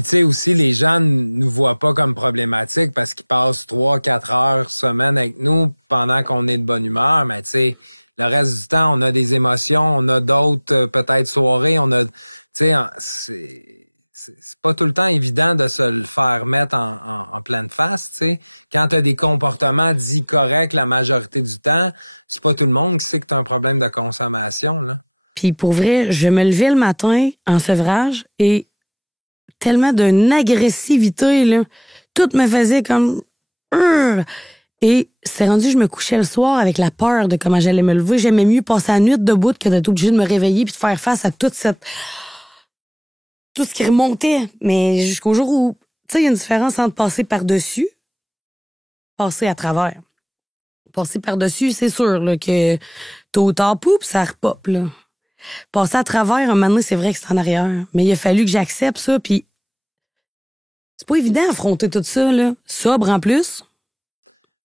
Si les hommes ne voient pas comme problématique parce qu'ils passent 3-4 heures semaine avec nous pendant qu'on est de bonne humeur, mais le reste du temps, on a des émotions, on a d'autres peut-être soirées, c'est pas tout le temps évident de se faire mettre en pleine face, tu sais. Quand tu as des comportements dits corrects la majorité du temps, c'est pas tout le monde qui sait que tu as un problème de consommation. Puis pour vrai, je me levais le matin en sevrage et tellement d'une agressivité, là. Tout me faisait comme... Et c'est rendu, je me couchais le soir avec la peur de comment j'allais me lever. J'aimais mieux passer la nuit debout que d'être obligée de me réveiller puis de faire face à tout ce qui remontait. Mais jusqu'au jour où... Tu sais, il y a une différence entre passer par-dessus, passer à travers. Passer par-dessus, c'est sûr là, que tôt ou tard, poup, ça repop, là. Passer à travers, un moment donné, c'est vrai que c'est en arrière. Mais il a fallu que j'accepte ça, puis C'est pas évident d'affronter tout ça, là. Sobre en plus.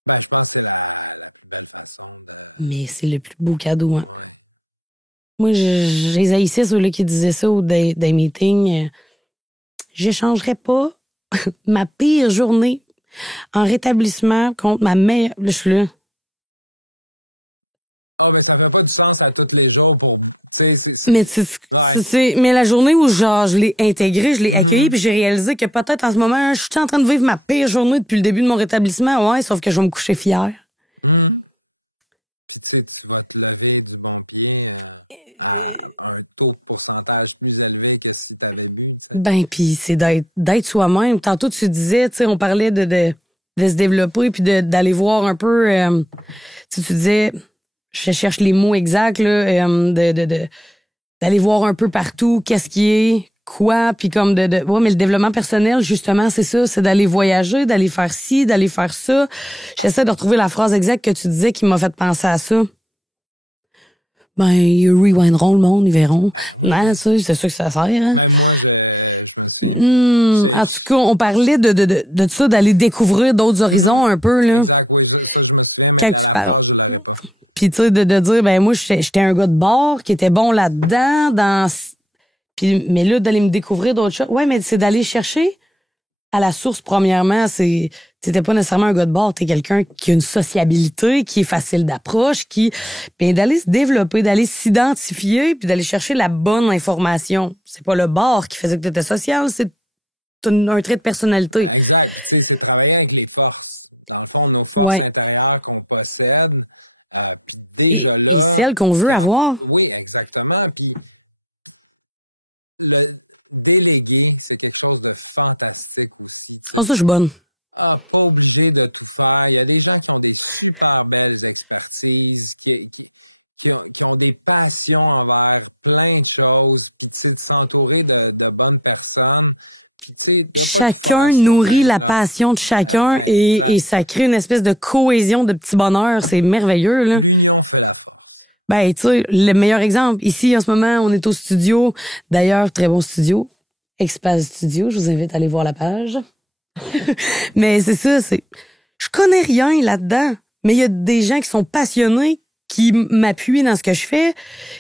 Ben, je pense que Mais c'est le plus beau cadeau, hein. Moi, je les haïssais, ceux-là qui disaient ça ou des meetings. J'échangerais pas ma pire journée en rétablissement contre ma meilleure. Là, je suis là. mais ça fait pas de sens à tous les jours pour. Mais la journée où genre je l'ai intégré, je l'ai accueilli, puis j'ai réalisé que peut-être en ce moment, je suis en train de vivre ma pire journée depuis le début de mon rétablissement, ouais, sauf que je vais me coucher fière. Ben puis c'est d'être soi-même. Tantôt tu disais, tu sais, on parlait de se développer puis d'aller voir un peu. Tu disais, je cherche les mots exacts là, d'aller voir un peu partout qu'est-ce qui est quoi, puis comme ouais, mais le développement personnel justement c'est ça, c'est d'aller voyager, d'aller faire ci, d'aller faire ça. J'essaie de retrouver la phrase exacte que tu disais qui m'a fait penser à ça. Ben, ils rewinderont le monde, ils verront. Non, ça, c'est sûr que ça sert, hein. En tout cas, on parlait de ça, d'aller découvrir d'autres horizons un peu, là. Quand tu parles. Puis, tu sais, de dire, ben, moi, j'étais un gars de bord qui était bon là-dedans, puis, mais là, d'aller me découvrir d'autres choses. Ouais, mais c'est d'aller chercher à la source, premièrement, t'étais pas nécessairement un gars de bord, t'es quelqu'un qui a une sociabilité, qui est facile d'approche, puis d'aller se développer, d'aller s'identifier, puis d'aller chercher la bonne information. C'est pas le bord qui faisait que t'étais social, c'est un trait de personnalité. Ouais. Et celle qu'on veut avoir. Oh, ça, je suis bonne. Pas obligé de tout faire. Il y a des gens qui ont des super belles expertises, qui ont des passions envers plein de choses. C'est de s'entourer de bonnes personnes. Chacun nourrit la passion de chacun et ça crée une espèce de cohésion de petit bonheur. C'est merveilleux, là. Ben, tu sais, le meilleur exemple, ici, en ce moment, on est au studio. D'ailleurs, très bon studio. Expas Studio, je vous invite à aller voir la page. Mais c'est ça, je connais rien là-dedans. Mais il y a des gens qui sont passionnés, qui m'appuient dans ce que je fais,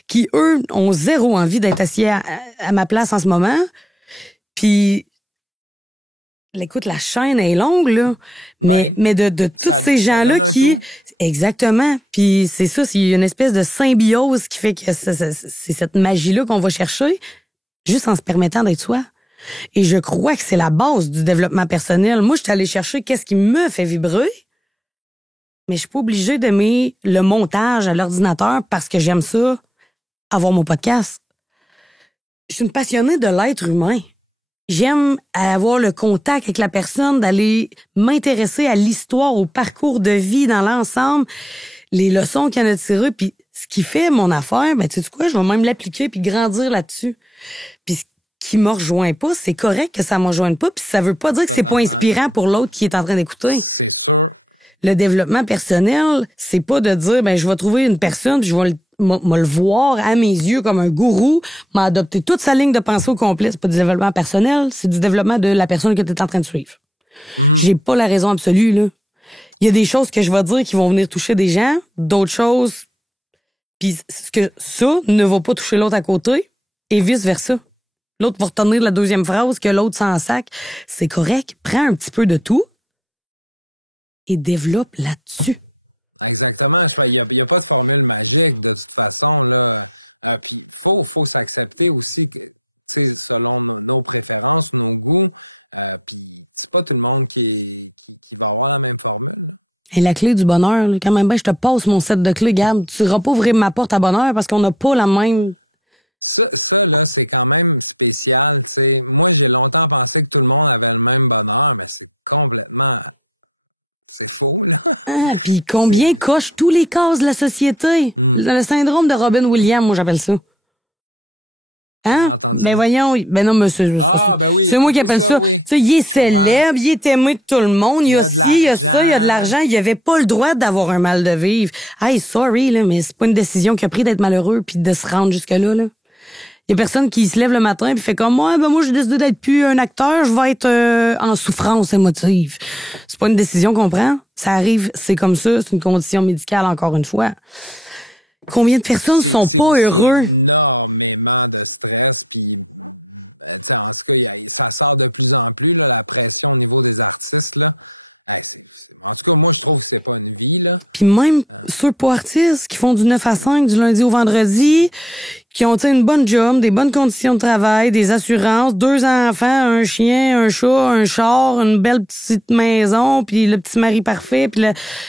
qui, eux, ont zéro envie d'être assis à ma place en ce moment. Puis, écoute, la chaîne est longue, là. Mais de tous ces gens-là qui... Exactement. Puis c'est ça, c'est une espèce de symbiose qui fait que c'est cette magie-là qu'on va chercher, juste en se permettant d'être soi. Et je crois que c'est la base du développement personnel. Moi, je suis allée chercher qu'est-ce qui me fait vibrer, mais je suis pas obligée d'aimer le montage à l'ordinateur parce que j'aime ça, avoir mon podcast. Je suis une passionnée de l'être humain. J'aime avoir le contact avec la personne, d'aller m'intéresser à l'histoire, au parcours de vie dans l'ensemble, les leçons qu'il y en a tirées, puis ce qui fait mon affaire, ben tu sais quoi, je vais même l'appliquer puis grandir là-dessus. Puis ce qui me rejoint pas, c'est correct que ça me rejoigne pas, puis ça veut pas dire que c'est pas inspirant pour l'autre qui est en train d'écouter. Le développement personnel, c'est pas de dire ben je vais trouver une personne puis je vais le voir à mes yeux comme un gourou, m'a adopté toute sa ligne de pensée au complet. C'est pas du développement personnel, c'est du développement de la personne que tu es en train de suivre. J'ai pas la raison absolue, là. Il y a des choses que je vais dire qui vont venir toucher des gens, d'autres choses, puis ça ne va pas toucher l'autre à côté, et vice-versa. L'autre va retenir la deuxième phrase que l'autre s'en sac. C'est correct, prends un petit peu de tout et développe là-dessus. Il n'y a pas de formule magique de cette façon-là. Il faut s'accepter aussi, selon nos préférences, nos goûts. C'est pas tout le monde qui va avoir la même formule. Et la clé du bonheur, là, quand même, je te passe mon set de clés, Gab. Tu iras pas ouvrir ma porte à bonheur parce qu'on n'a pas la même... Ça, c'est quand même spécial. Moi, de longtemps, en fait, tout le monde avait la même affaire. Ah, puis combien coche tous les cases de la société? Le syndrome de Robin Williams, moi j'appelle ça. Hein? Ben voyons, ben non, monsieur, c'est moi qui appelle ça. Tu sais, il est célèbre, il est aimé de tout le monde, il y a ci, il y a ça, il y a de l'argent, il avait pas le droit d'avoir un mal de vivre. Hey, sorry, là, mais c'est pas une décision qu'il a pris d'être malheureux puis de se rendre jusque-là, là. Il y a personne qui se lève le matin et fait comme ouais, ben moi j'ai décidé d'être plus un acteur, je vais être en souffrance émotive. C'est pas une décision qu'on prend, ça arrive, c'est comme ça, c'est une condition médicale encore une fois. Combien de personnes sont pas heureux? Puis même ceux pas artistes qui font du 9 à 5 du lundi au vendredi, qui ont une bonne job, des bonnes conditions de travail, des assurances, 2 enfants, un chien, un chat, un char, une belle petite maison, puis le petit mari parfait, puis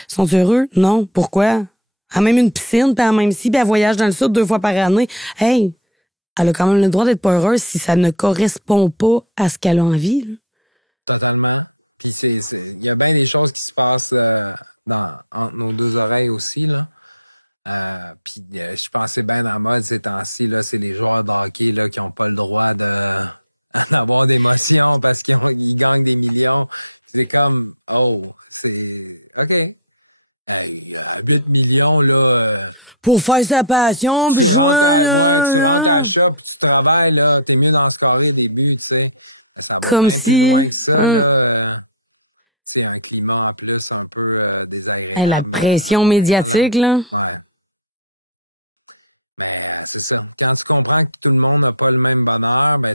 sont heureux? Non. Pourquoi? Elle a même une piscine, puis elle a même si, puis elle voyage dans le sud 2 fois par année. Hey, elle a quand même le droit d'être pas heureuse si ça ne correspond pas à ce qu'elle a envie. Là. Il y a bien des choses qui se passent entre les oreilles aussi. Parce que c'est pouvoir avoir des notions parce que dans les visions, c'est comme, oh, c'est OK. 8 millions, là. Pour faire sa passion, puis jouer, là. Tu travailles, là, puis nous, on se parlait au début, tu sais. Comme si, hey, la pression médiatique, là. Je comprends que tout le monde n'a pas le même bonheur, mais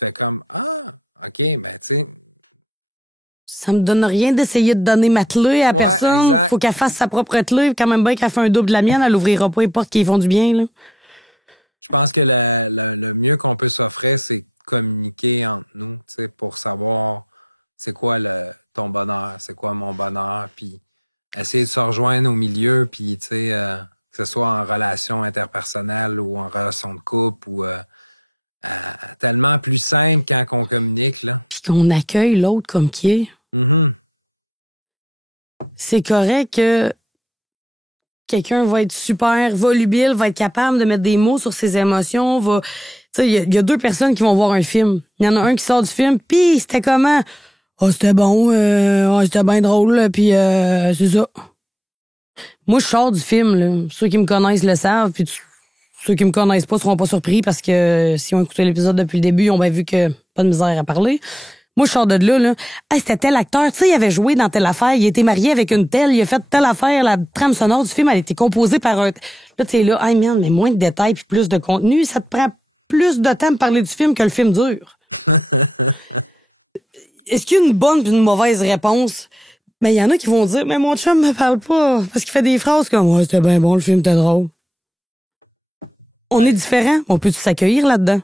c'est comme, OK, ça me donne rien d'essayer de donner ma clé à personne. Exact. Faut qu'elle fasse sa propre clé. Quand même bien qu'elle fait un double de la mienne, elle ouvrira pas les portes qui font du bien, là. Je pense que le mieux qu'on peut faire, c'est communiquer pour savoir c'est quoi le essayer de faire voir les milieux, que ce soit en relation avec tellement plus simple quand on communique. Puis qu'on accueille l'autre comme qui est. C'est correct que quelqu'un va être super volubile, va être capable de mettre des mots sur ses émotions, va... Tu sais, il y a 2 personnes qui vont voir un film. Il y en a un qui sort du film, puis c'était comment? Oh, c'était bon, c'était bien drôle, puis c'est ça. Moi, je sors du film, là. Ceux qui me connaissent le savent, puis ceux qui me connaissent pas seront pas surpris parce que si on écouté l'épisode depuis le début, ils ont bien vu que pas de misère à parler. Moi, je sors de là. Hey, c'était tel acteur, tu sais, il avait joué dans telle affaire, il était marié avec une telle, il a fait telle affaire, la trame sonore du film, elle a été composée par un... Là, tu es là, hey man, mais moins de détails puis plus de contenu, ça te prend plus de temps de parler du film que le film dure. Est-ce qu'il y a une bonne et une mauvaise réponse? Mais il y en a qui vont dire, mais mon chum me parle pas, parce qu'il fait des phrases comme, ouais, c'était bien bon, le film était drôle. On est différents, on peut s'accueillir là-dedans?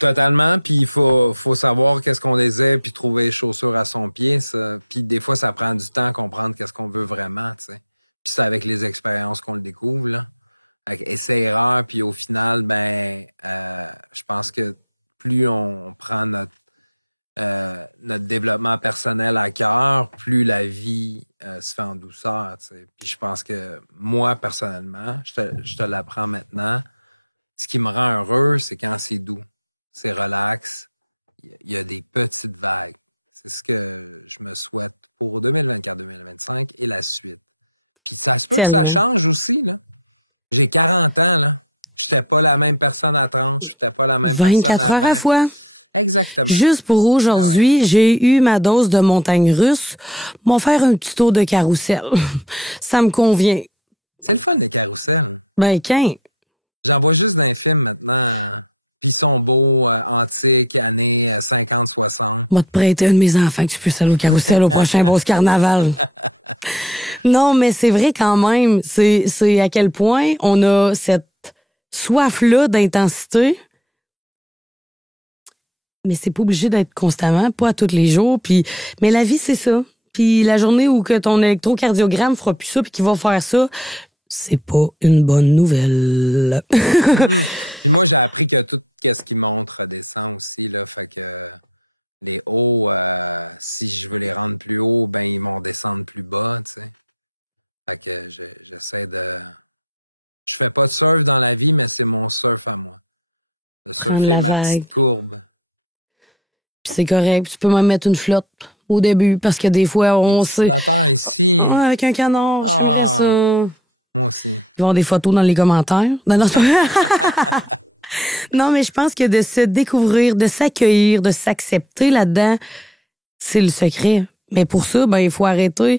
Totalement, puis il faut savoir qu'est-ce qu'on essaie pour réussir à son pied. Des fois, ça prend du temps quand on ça avec les autres. C'est rare, puis au final, je pense que plus on est capable de faire un acteur, puis moi, c'est un peu, c'est relax. Tellement. 24 heures à la fois. Juste pour aujourd'hui, j'ai eu ma dose de montagne russe. M'en faire un petit tour de carrousel. Ça me convient. C'est le fun de carrousel. Ben, qu'un. J'en vois juste dans les films qui sont beaux, antiques, 50%. Moi, te prêter un de mes enfants que je puisse aller au carrousel au prochain Beauce Carnaval. Non, mais c'est vrai quand même. C'est à quel point on a cette soif-là d'intensité. Mais c'est pas obligé d'être constamment, pas à tous les jours. Mais la vie, c'est ça. Puis la journée où que ton électrocardiogramme fera plus ça puis qu'il va faire ça, c'est pas une bonne nouvelle. Prendre la vague. Puis c'est correct. Tu peux même mettre une flotte au début parce que des fois, on sait... avec un canard, j'aimerais ça. Il va y avoir des photos dans les commentaires. Non, c'est pas... Non, mais je pense que de se découvrir, de s'accueillir, de s'accepter là-dedans, c'est le secret. Mais pour ça, ben, il faut arrêter.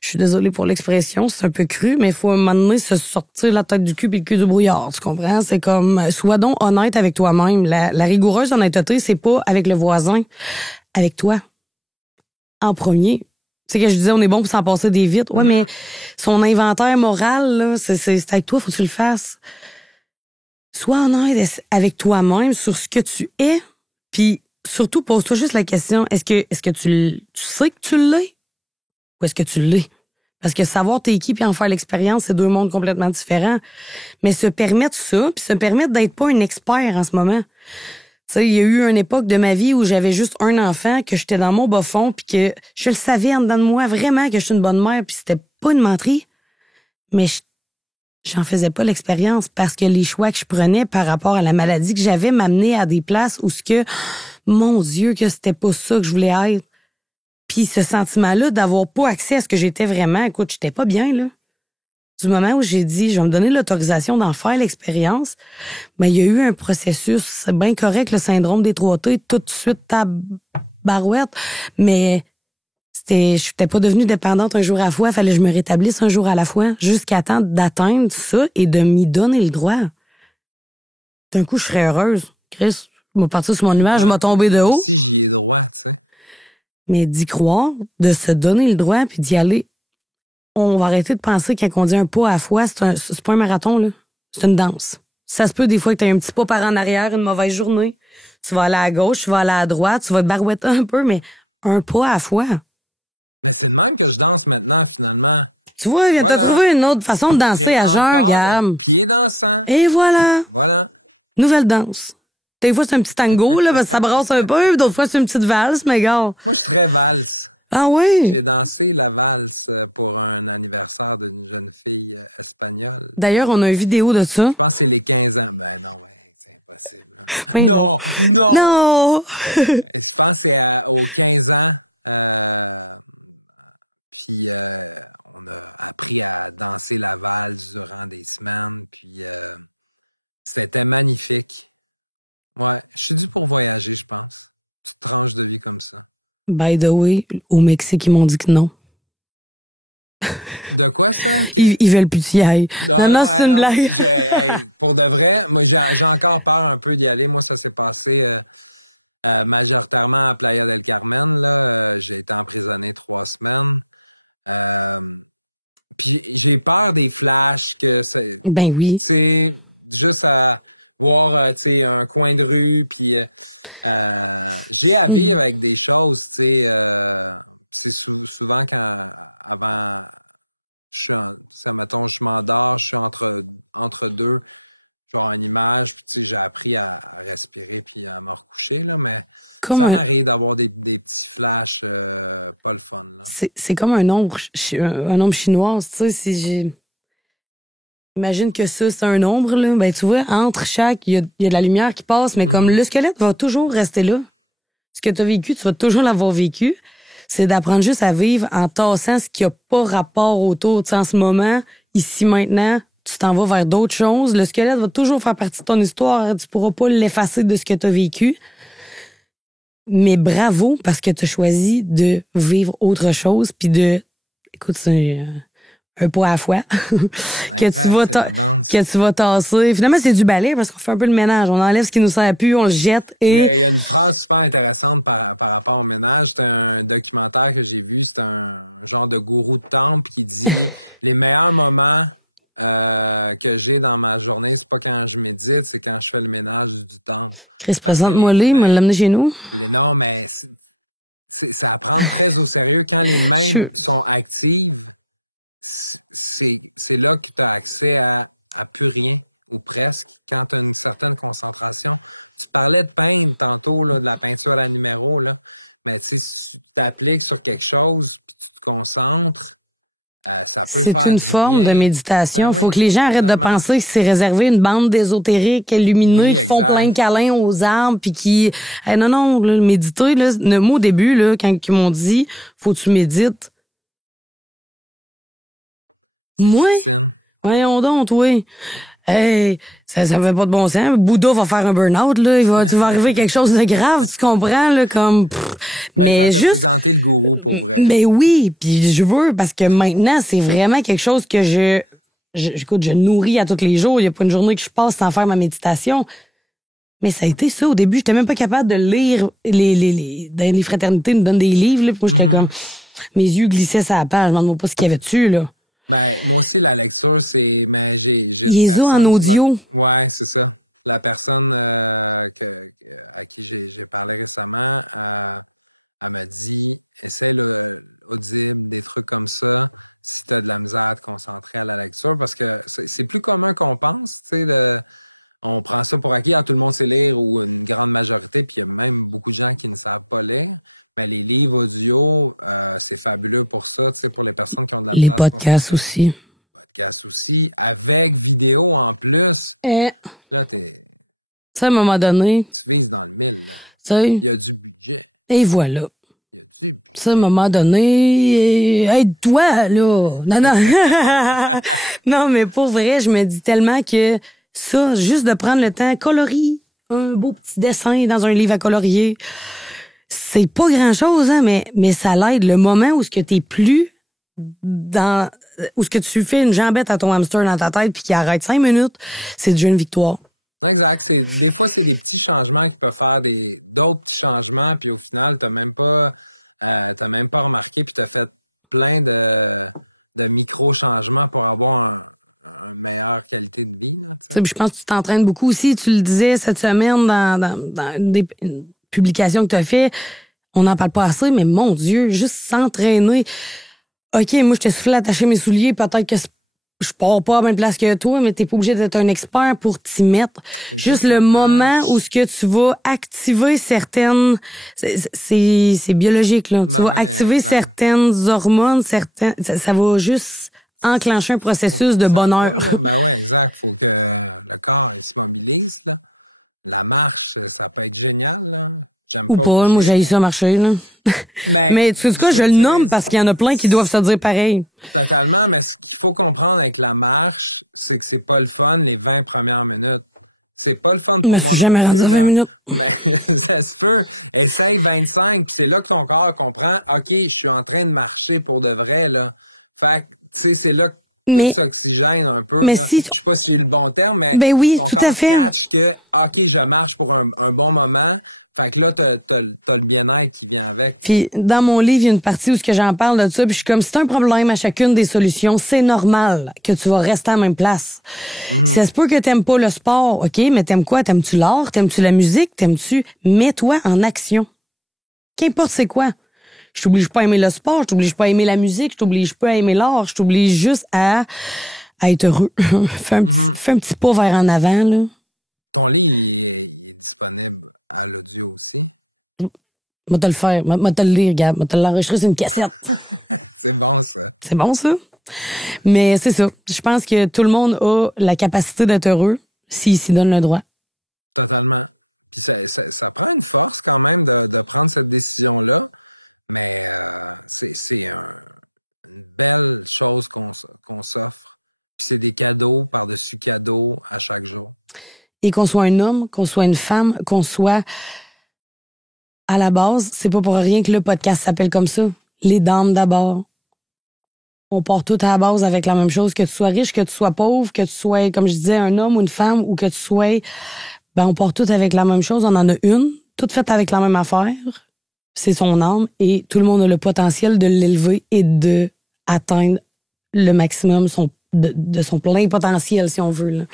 Je suis désolée pour l'expression, c'est un peu cru, mais il faut à un moment donné se sortir la tête du cul et le cul du brouillard, tu comprends? C'est comme, sois donc honnête avec toi-même. La rigoureuse honnêteté, c'est pas avec le voisin, avec toi. En premier. Tu sais que je disais, on est bon pour s'en passer des vitres. Ouais, mais son inventaire moral, là, c'est avec toi, faut que tu le fasses. Sois honnête avec toi-même sur ce que tu es, puis surtout, pose-toi juste la question, est-ce que tu sais que tu l'es ou est-ce que tu l'es? Parce que savoir t'es qui puis en faire l'expérience, c'est deux mondes complètement différents. Mais se permettre ça, puis se permettre d'être pas un expert en ce moment. Tu sais, il y a eu une époque de ma vie où j'avais juste un enfant, que j'étais dans mon bas fond, puis que je le savais en dedans de moi vraiment que je suis une bonne mère, puis c'était pas une menterie. Mais j'en faisais pas l'expérience parce que les choix que je prenais par rapport à la maladie que j'avais m'amenaient à des places où ce que, mon Dieu, que c'était pas ça que je voulais être. Puis ce sentiment-là d'avoir pas accès à ce que j'étais vraiment, écoute, j'étais pas bien, là. Du moment où j'ai dit, je vais me donner l'autorisation d'en faire l'expérience, ben, il y a eu un processus, c'est bien correct, le syndrome des 3T, tout de suite, barouette, mais je n'étais pas devenue dépendante un jour à la fois, fallait que je me rétablisse un jour à la fois, jusqu'à temps d'atteindre ça et de m'y donner le droit. D'un coup, je serais heureuse. Chris, je vais partir sur mon nuage, je vais tomber de haut. Mais d'y croire, de se donner le droit, puis d'y aller. On va arrêter de penser que quand on dit un pas à la fois, c'est pas un marathon, là. C'est une danse. Ça se peut des fois que tu as un petit pas par en arrière, une mauvaise journée. Tu vas aller à gauche, tu vas aller à droite, tu vas te barouetter un peu, mais un pas à la fois. C'est vrai que je danse maintenant, moi. Tu vois, il vient de te trouver une autre façon de danser à jeun, Gab. Et voilà. Nouvelle danse. Des fois, c'est un petit tango, là, parce que ça brasse un peu, puis d'autres fois, c'est une petite valse, mais gars. Ah oui? D'ailleurs, on a une vidéo de ça. Oui, non. Non! By the way, au Mexique, ils m'ont dit que non. Ils veulent plus t'y aille. Non, c'est une blague. Pour de vrai, j'ai encore peur un peu d'y aller, mais ça s'est passé majoritairement en période interne, là, dans 3 semaines. J'ai peur des flashs que ça. Ben oui. C'est juste à voir, tu sais, un coin de rue, puis j'ai appris avec des choses, tu sais, souvent quand ça mettons, je m'endors, je suis entre deux, pour une image, puis j'ai appris à, tu sais, comme ça un... arrive d'avoir des petits flashs, c'est comme un ombre chinoise, tu sais, si j'ai... Imagine que ça, c'est un ombre, là. Ben, tu vois, entre chaque, il y a de la lumière qui passe, mais comme le squelette va toujours rester là. Ce que tu as vécu, tu vas toujours l'avoir vécu. C'est d'apprendre juste à vivre en tassant ce qui a pas rapport autour. Tu sais, en ce moment, ici, maintenant, tu t'en vas vers d'autres choses. Le squelette va toujours faire partie de ton histoire. Tu pourras pas l'effacer de ce que tu as vécu. Mais bravo, parce que tu as choisi de vivre autre chose, puis écoute, c'est un pas à la fois, que tu vas tasser. Finalement, c'est du balai parce qu'on fait un peu le ménage. On enlève ce qui nous sert plus, on le jette et... Il y a une chose super intéressante par rapport au ménage, c'est un documentaire que j'ai vu, c'est un genre de gourou de temple qui dit les meilleurs moments que j'ai dans ma journée, c'est pas quand je médite, c'est quand je fais le ménage. Chris, présente-moi-les, il m'a l'amené chez nous. Non, mais c'est très sérieux, quand les mains sont actives, c'est là que tu as accès à plus rien, ou presque, quand tu as une certaine concentration. Tu parlais de peindre tantôt, là, de la peinture à la minéraux, là. Mais si tu t'appliques sur quelque chose, tu te concentres. C'est une forme de méditation. Faut que les gens arrêtent de penser que c'est réservé une bande d'ésotériques illuminés qui font plein de câlins aux arbres puis qui... non, là, méditer, là, moi au début, là, quand ils m'ont dit « Faut que tu médites », moi? Voyons donc, oui. Hey, ça fait pas de bon sens. Bouddha va faire un burn-out, là. Tu vas arriver quelque chose de grave, tu comprends, là, comme, mais juste, mais oui, puis je veux, parce que maintenant, c'est vraiment quelque chose que écoute, je nourris à tous les jours. Il y a pas une journée que je passe sans faire ma méditation. Mais ça a été ça. Au début, j'étais même pas capable de lire dans les fraternités, ils nous donnent des livres, là. Puis moi, j'étais comme, mes yeux glissaient sur la page. Je me demande pas ce qu'il y avait dessus, là. Moi aussi, la lecture, c'est... Il les a en audio. Ouais, c'est ça. La personne... de la place à la lecture, parce que c'est plus commun qu'on pense. Tu sais, on prend ça pour acquis à tout le monde sait lire ou différentes majorités, puis même beaucoup de gens qui ne savent pas lire. Mais les livres audio, ça peut lire pour ça, tu sais, pour les personnes qui ont... Les podcasts aussi. Aussi, avec vidéo en plus. Ça, à un moment donné, ça, et voilà. Ça, à un moment donné, aide-toi, là. Non. Non, mais pour vrai, je me dis tellement que ça, juste de prendre le temps, colorier un beau petit dessin dans un livre à colorier, c'est pas grand-chose, hein, mais ça l'aide. Le moment où ce que t'es plus où ce que tu fais une jambette à ton hamster dans ta tête puis qu'il arrête 5 minutes, c'est déjà une victoire. Exact. Des fois, c'est des petits changements que tu peux faire, d'autres petits changements, puis au final, t'as même pas remarqué, puis t'as fait plein de micro-changements pour avoir un meilleur qualité de vie. Tu sais, je pense que tu t'entraînes beaucoup aussi. Tu le disais cette semaine dans une publication que tu as fait. On n'en parle pas assez, mais mon Dieu, juste s'entraîner. OK, moi, je t'ai soufflé à attacher mes souliers. Peut-être que je pars pas à la même place que toi, mais t'es pas obligé d'être un expert pour t'y mettre. Juste le moment où ce que tu vas activer certaines... C'est biologique, là. Tu vas activer certaines hormones, ça va juste enclencher un processus de bonheur. Ou pas, moi j'ai eu ça marcher, là. Mais tu sais quoi, je le nomme parce qu'il y en a plein qui doivent se dire pareil. Totalement, mais ce qu'il faut comprendre avec la marche, c'est que c'est pas le fun les 20 premières minutes. C'est pas le fun. Je me suis jamais rendu à 20 minutes. Ça se peut. Et 5, 25, c'est là que ton corps comprend, OK, je suis en train de marcher pour de vrai, là. Fait que, tu sais, c'est là que s'oxygène un peu. Mais là. si... Je sais pas si c'est le bon terme, mais... Ben oui, tout à fait. Que, OK, je marche pour un bon moment. Fait que là, t'as le bien-être qui viendrait. Puis dans mon livre, il y a une partie où ce que j'en parle de ça, puis je suis comme, si t'as un problème à chacune des solutions, c'est normal que tu vas rester à la même place. Ça se peut que t'aimes pas le sport, OK, mais t'aimes quoi? T'aimes-tu l'art? T'aimes-tu la musique? T'aimes-tu... Mets-toi en action. Qu'importe c'est quoi. Je t'oblige pas à aimer le sport, je t'oblige pas à aimer la musique, je t'oblige pas à aimer l'art, je t'oblige juste à être heureux. Fais un petit pas vers en avant, là. Mon livre, Moi te le faire, moi te le lire, regarde, moi te l'enregistrer sur une cassette. C'est bon, ça? Mais c'est ça. Je pense que tout le monde a la capacité d'être heureux s'il s'y donne le droit. Totalement. Ça prend une force quand même de prendre cette décision-là. C'est des cadeaux, des cadeaux. Et qu'on soit un homme, qu'on soit une femme, qu'on soit... À la base, c'est pas pour rien que le podcast s'appelle comme ça. Les dames d'abord. On part tout à la base avec la même chose, que tu sois riche, que tu sois pauvre, que tu sois, comme je disais, un homme ou une femme, ou que tu sois... Ben, on part tout avec la même chose. On en a une, toute faite avec la même affaire. C'est son âme, et tout le monde a le potentiel de l'élever et de atteindre le maximum de son plein potentiel, si on veut, là.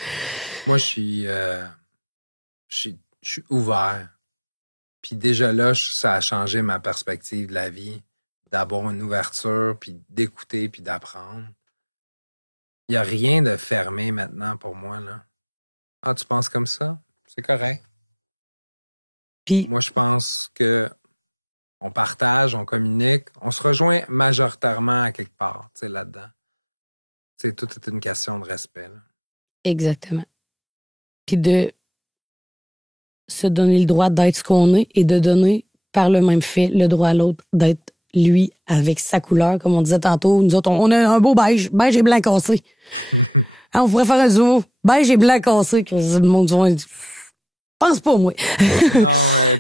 Puis, exactement. Puis de se donner le droit d'être ce qu'on est et de donner par le même fait le droit à l'autre d'être lui avec sa couleur, comme on disait tantôt. Nous autres, on a un beau beige et blanc cassé. Ah, on pourrait faire un duo. Beige et blanc cassé, que le monde dit. Pense pas, moi.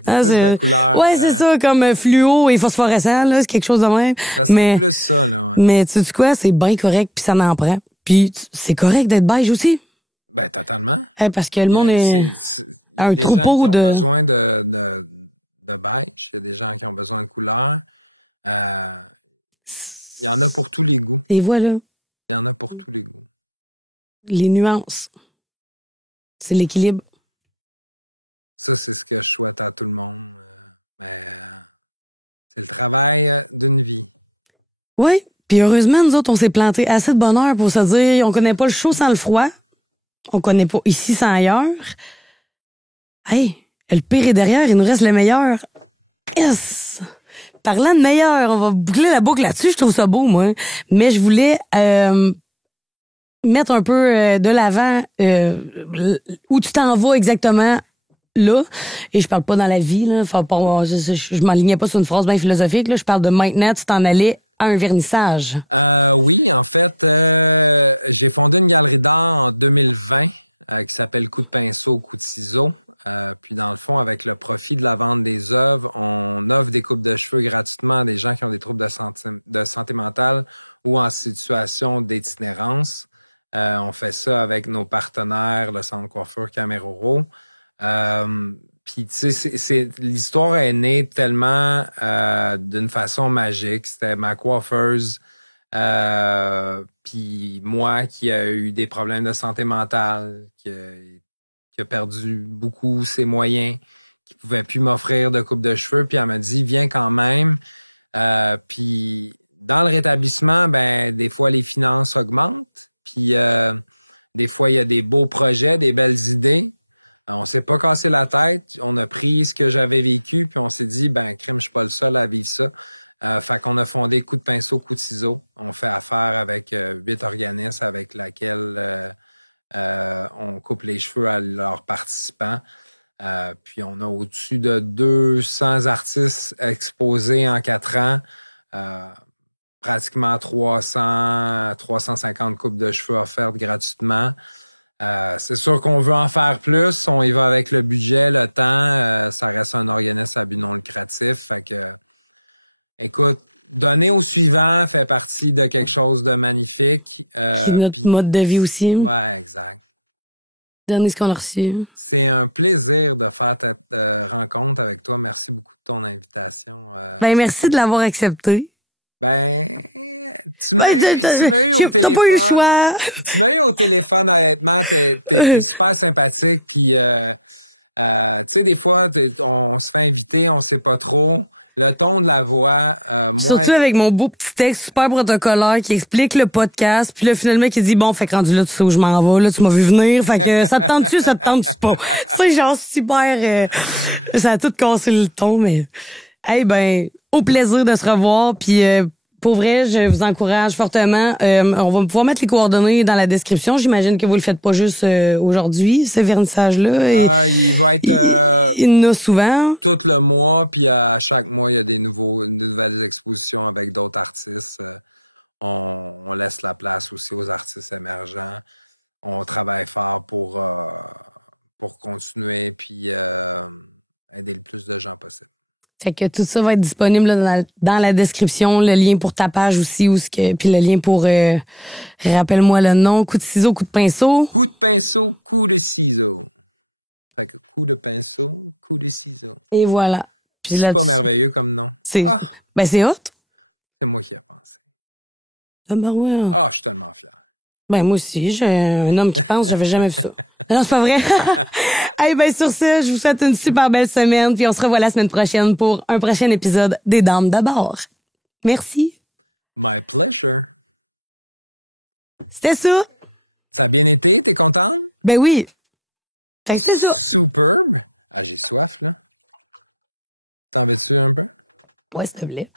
Ah, ouais, c'est ça, comme fluo et phosphorescent, là, c'est quelque chose de même. Mais tu sais quoi, c'est bien correct, puis ça n'en prend. Puis c'est correct d'être beige aussi. Parce que le monde est un troupeau de... Et voilà. Les nuances. C'est l'équilibre. Oui. Puis heureusement, nous autres, on s'est planté assez de bonheur pour se dire, on connaît pas le chaud sans le froid. On connaît pas ici sans ailleurs. Hey, le pire est derrière, il nous reste le meilleur. Yes! Parlant de meilleur, on va boucler la boucle là-dessus, je trouve ça beau, moi. Mais je voulais mettre un peu de l'avant où tu t'en vas exactement là. Et je parle pas dans la vie, là. Faut pas, je m'enlignais pas sur une phrase bien philosophique, là. Je parle de maintenant, tu t'en allais à un vernissage. Oui, en fait, j'ai fondé une aventure en 2005 qui s'appelle Coup de pinceau, Coup de ciseau. Avec le principe de la vente des clubs, des coupes de feu gratuitement, les gens de santé mentale ou en situation d'itinérance. On fait ça avec un partenaire certains niveaux. L'histoire est née tellement d'une façon ma coiffeuse, moi qui a eu des problèmes de santé mentale. C'est moyen de m'offrir de coupe de cheveux, puis en même temps, quand même. Puis, dans le rétablissement, des fois, les finances augmentent. Puis, des fois, il y a des beaux projets, des belles idées. C'est pas cassé la tête. On a pris ce que j'avais vécu, puis on s'est dit, je suis pas le seul à vivre ça. Fait qu'on a fondé Coup de pinceau, Coup de ciseau. Ça va faire avec des amis. De 200 artistes exposés en 4 ans, pratiquement 300 c'est sûr qu'on veut en faire plus, qu'on y va avec le budget, le temps, donner aux 6 ans fait partie de quelque chose de magnifique. Qui est notre mode de vie aussi. Ouais. Donner ce qu'on a reçu. C'est un plaisir de faire cette rencontre. Merci de l'avoir accepté. T'as pas eu le choix. J'ai eu au téléphone honnêtement, super sympathique, puis tu sais, des fois, on s'est invité, on sait pas trop. Le ton de la voix. Surtout avec mon beau petit texte super protocolaire qui explique le podcast, puis là, finalement, qui dit, bon, fait que rendu là, tu sais où je m'en vais, là, tu m'as vu venir, fait que ça te tente-tu, ça te tente-tu pas? Tu sais, genre, super, ça a tout cassé le ton, mais, au plaisir de se revoir, puis pour vrai, je vous encourage fortement. On va pouvoir mettre les coordonnées dans la description. J'imagine que vous le faites pas juste aujourd'hui, ce vernissage-là. Et il y en a souvent. Tout le mois, puis à chaque mois, il y a des nouveaux. Fait que tout ça va être disponible là, dans la description, le lien pour ta page aussi, puis le lien pour, rappelle-moi le nom, Coup de ciseau, Coup de pinceau. Coup de pinceau, Coup de ciseau. Et voilà. Puis là-dessus. C'est hot. Ouais. Moi aussi, j'ai un homme qui pense, j'avais jamais vu ça. Non, c'est pas vrai. Sur ça, je vous souhaite une super belle semaine, puis on se revoit la semaine prochaine pour un prochain épisode des Dames d'abord. Merci. C'était ça. Oui. Fait que c'était ça. Ouais, s'il te plaît.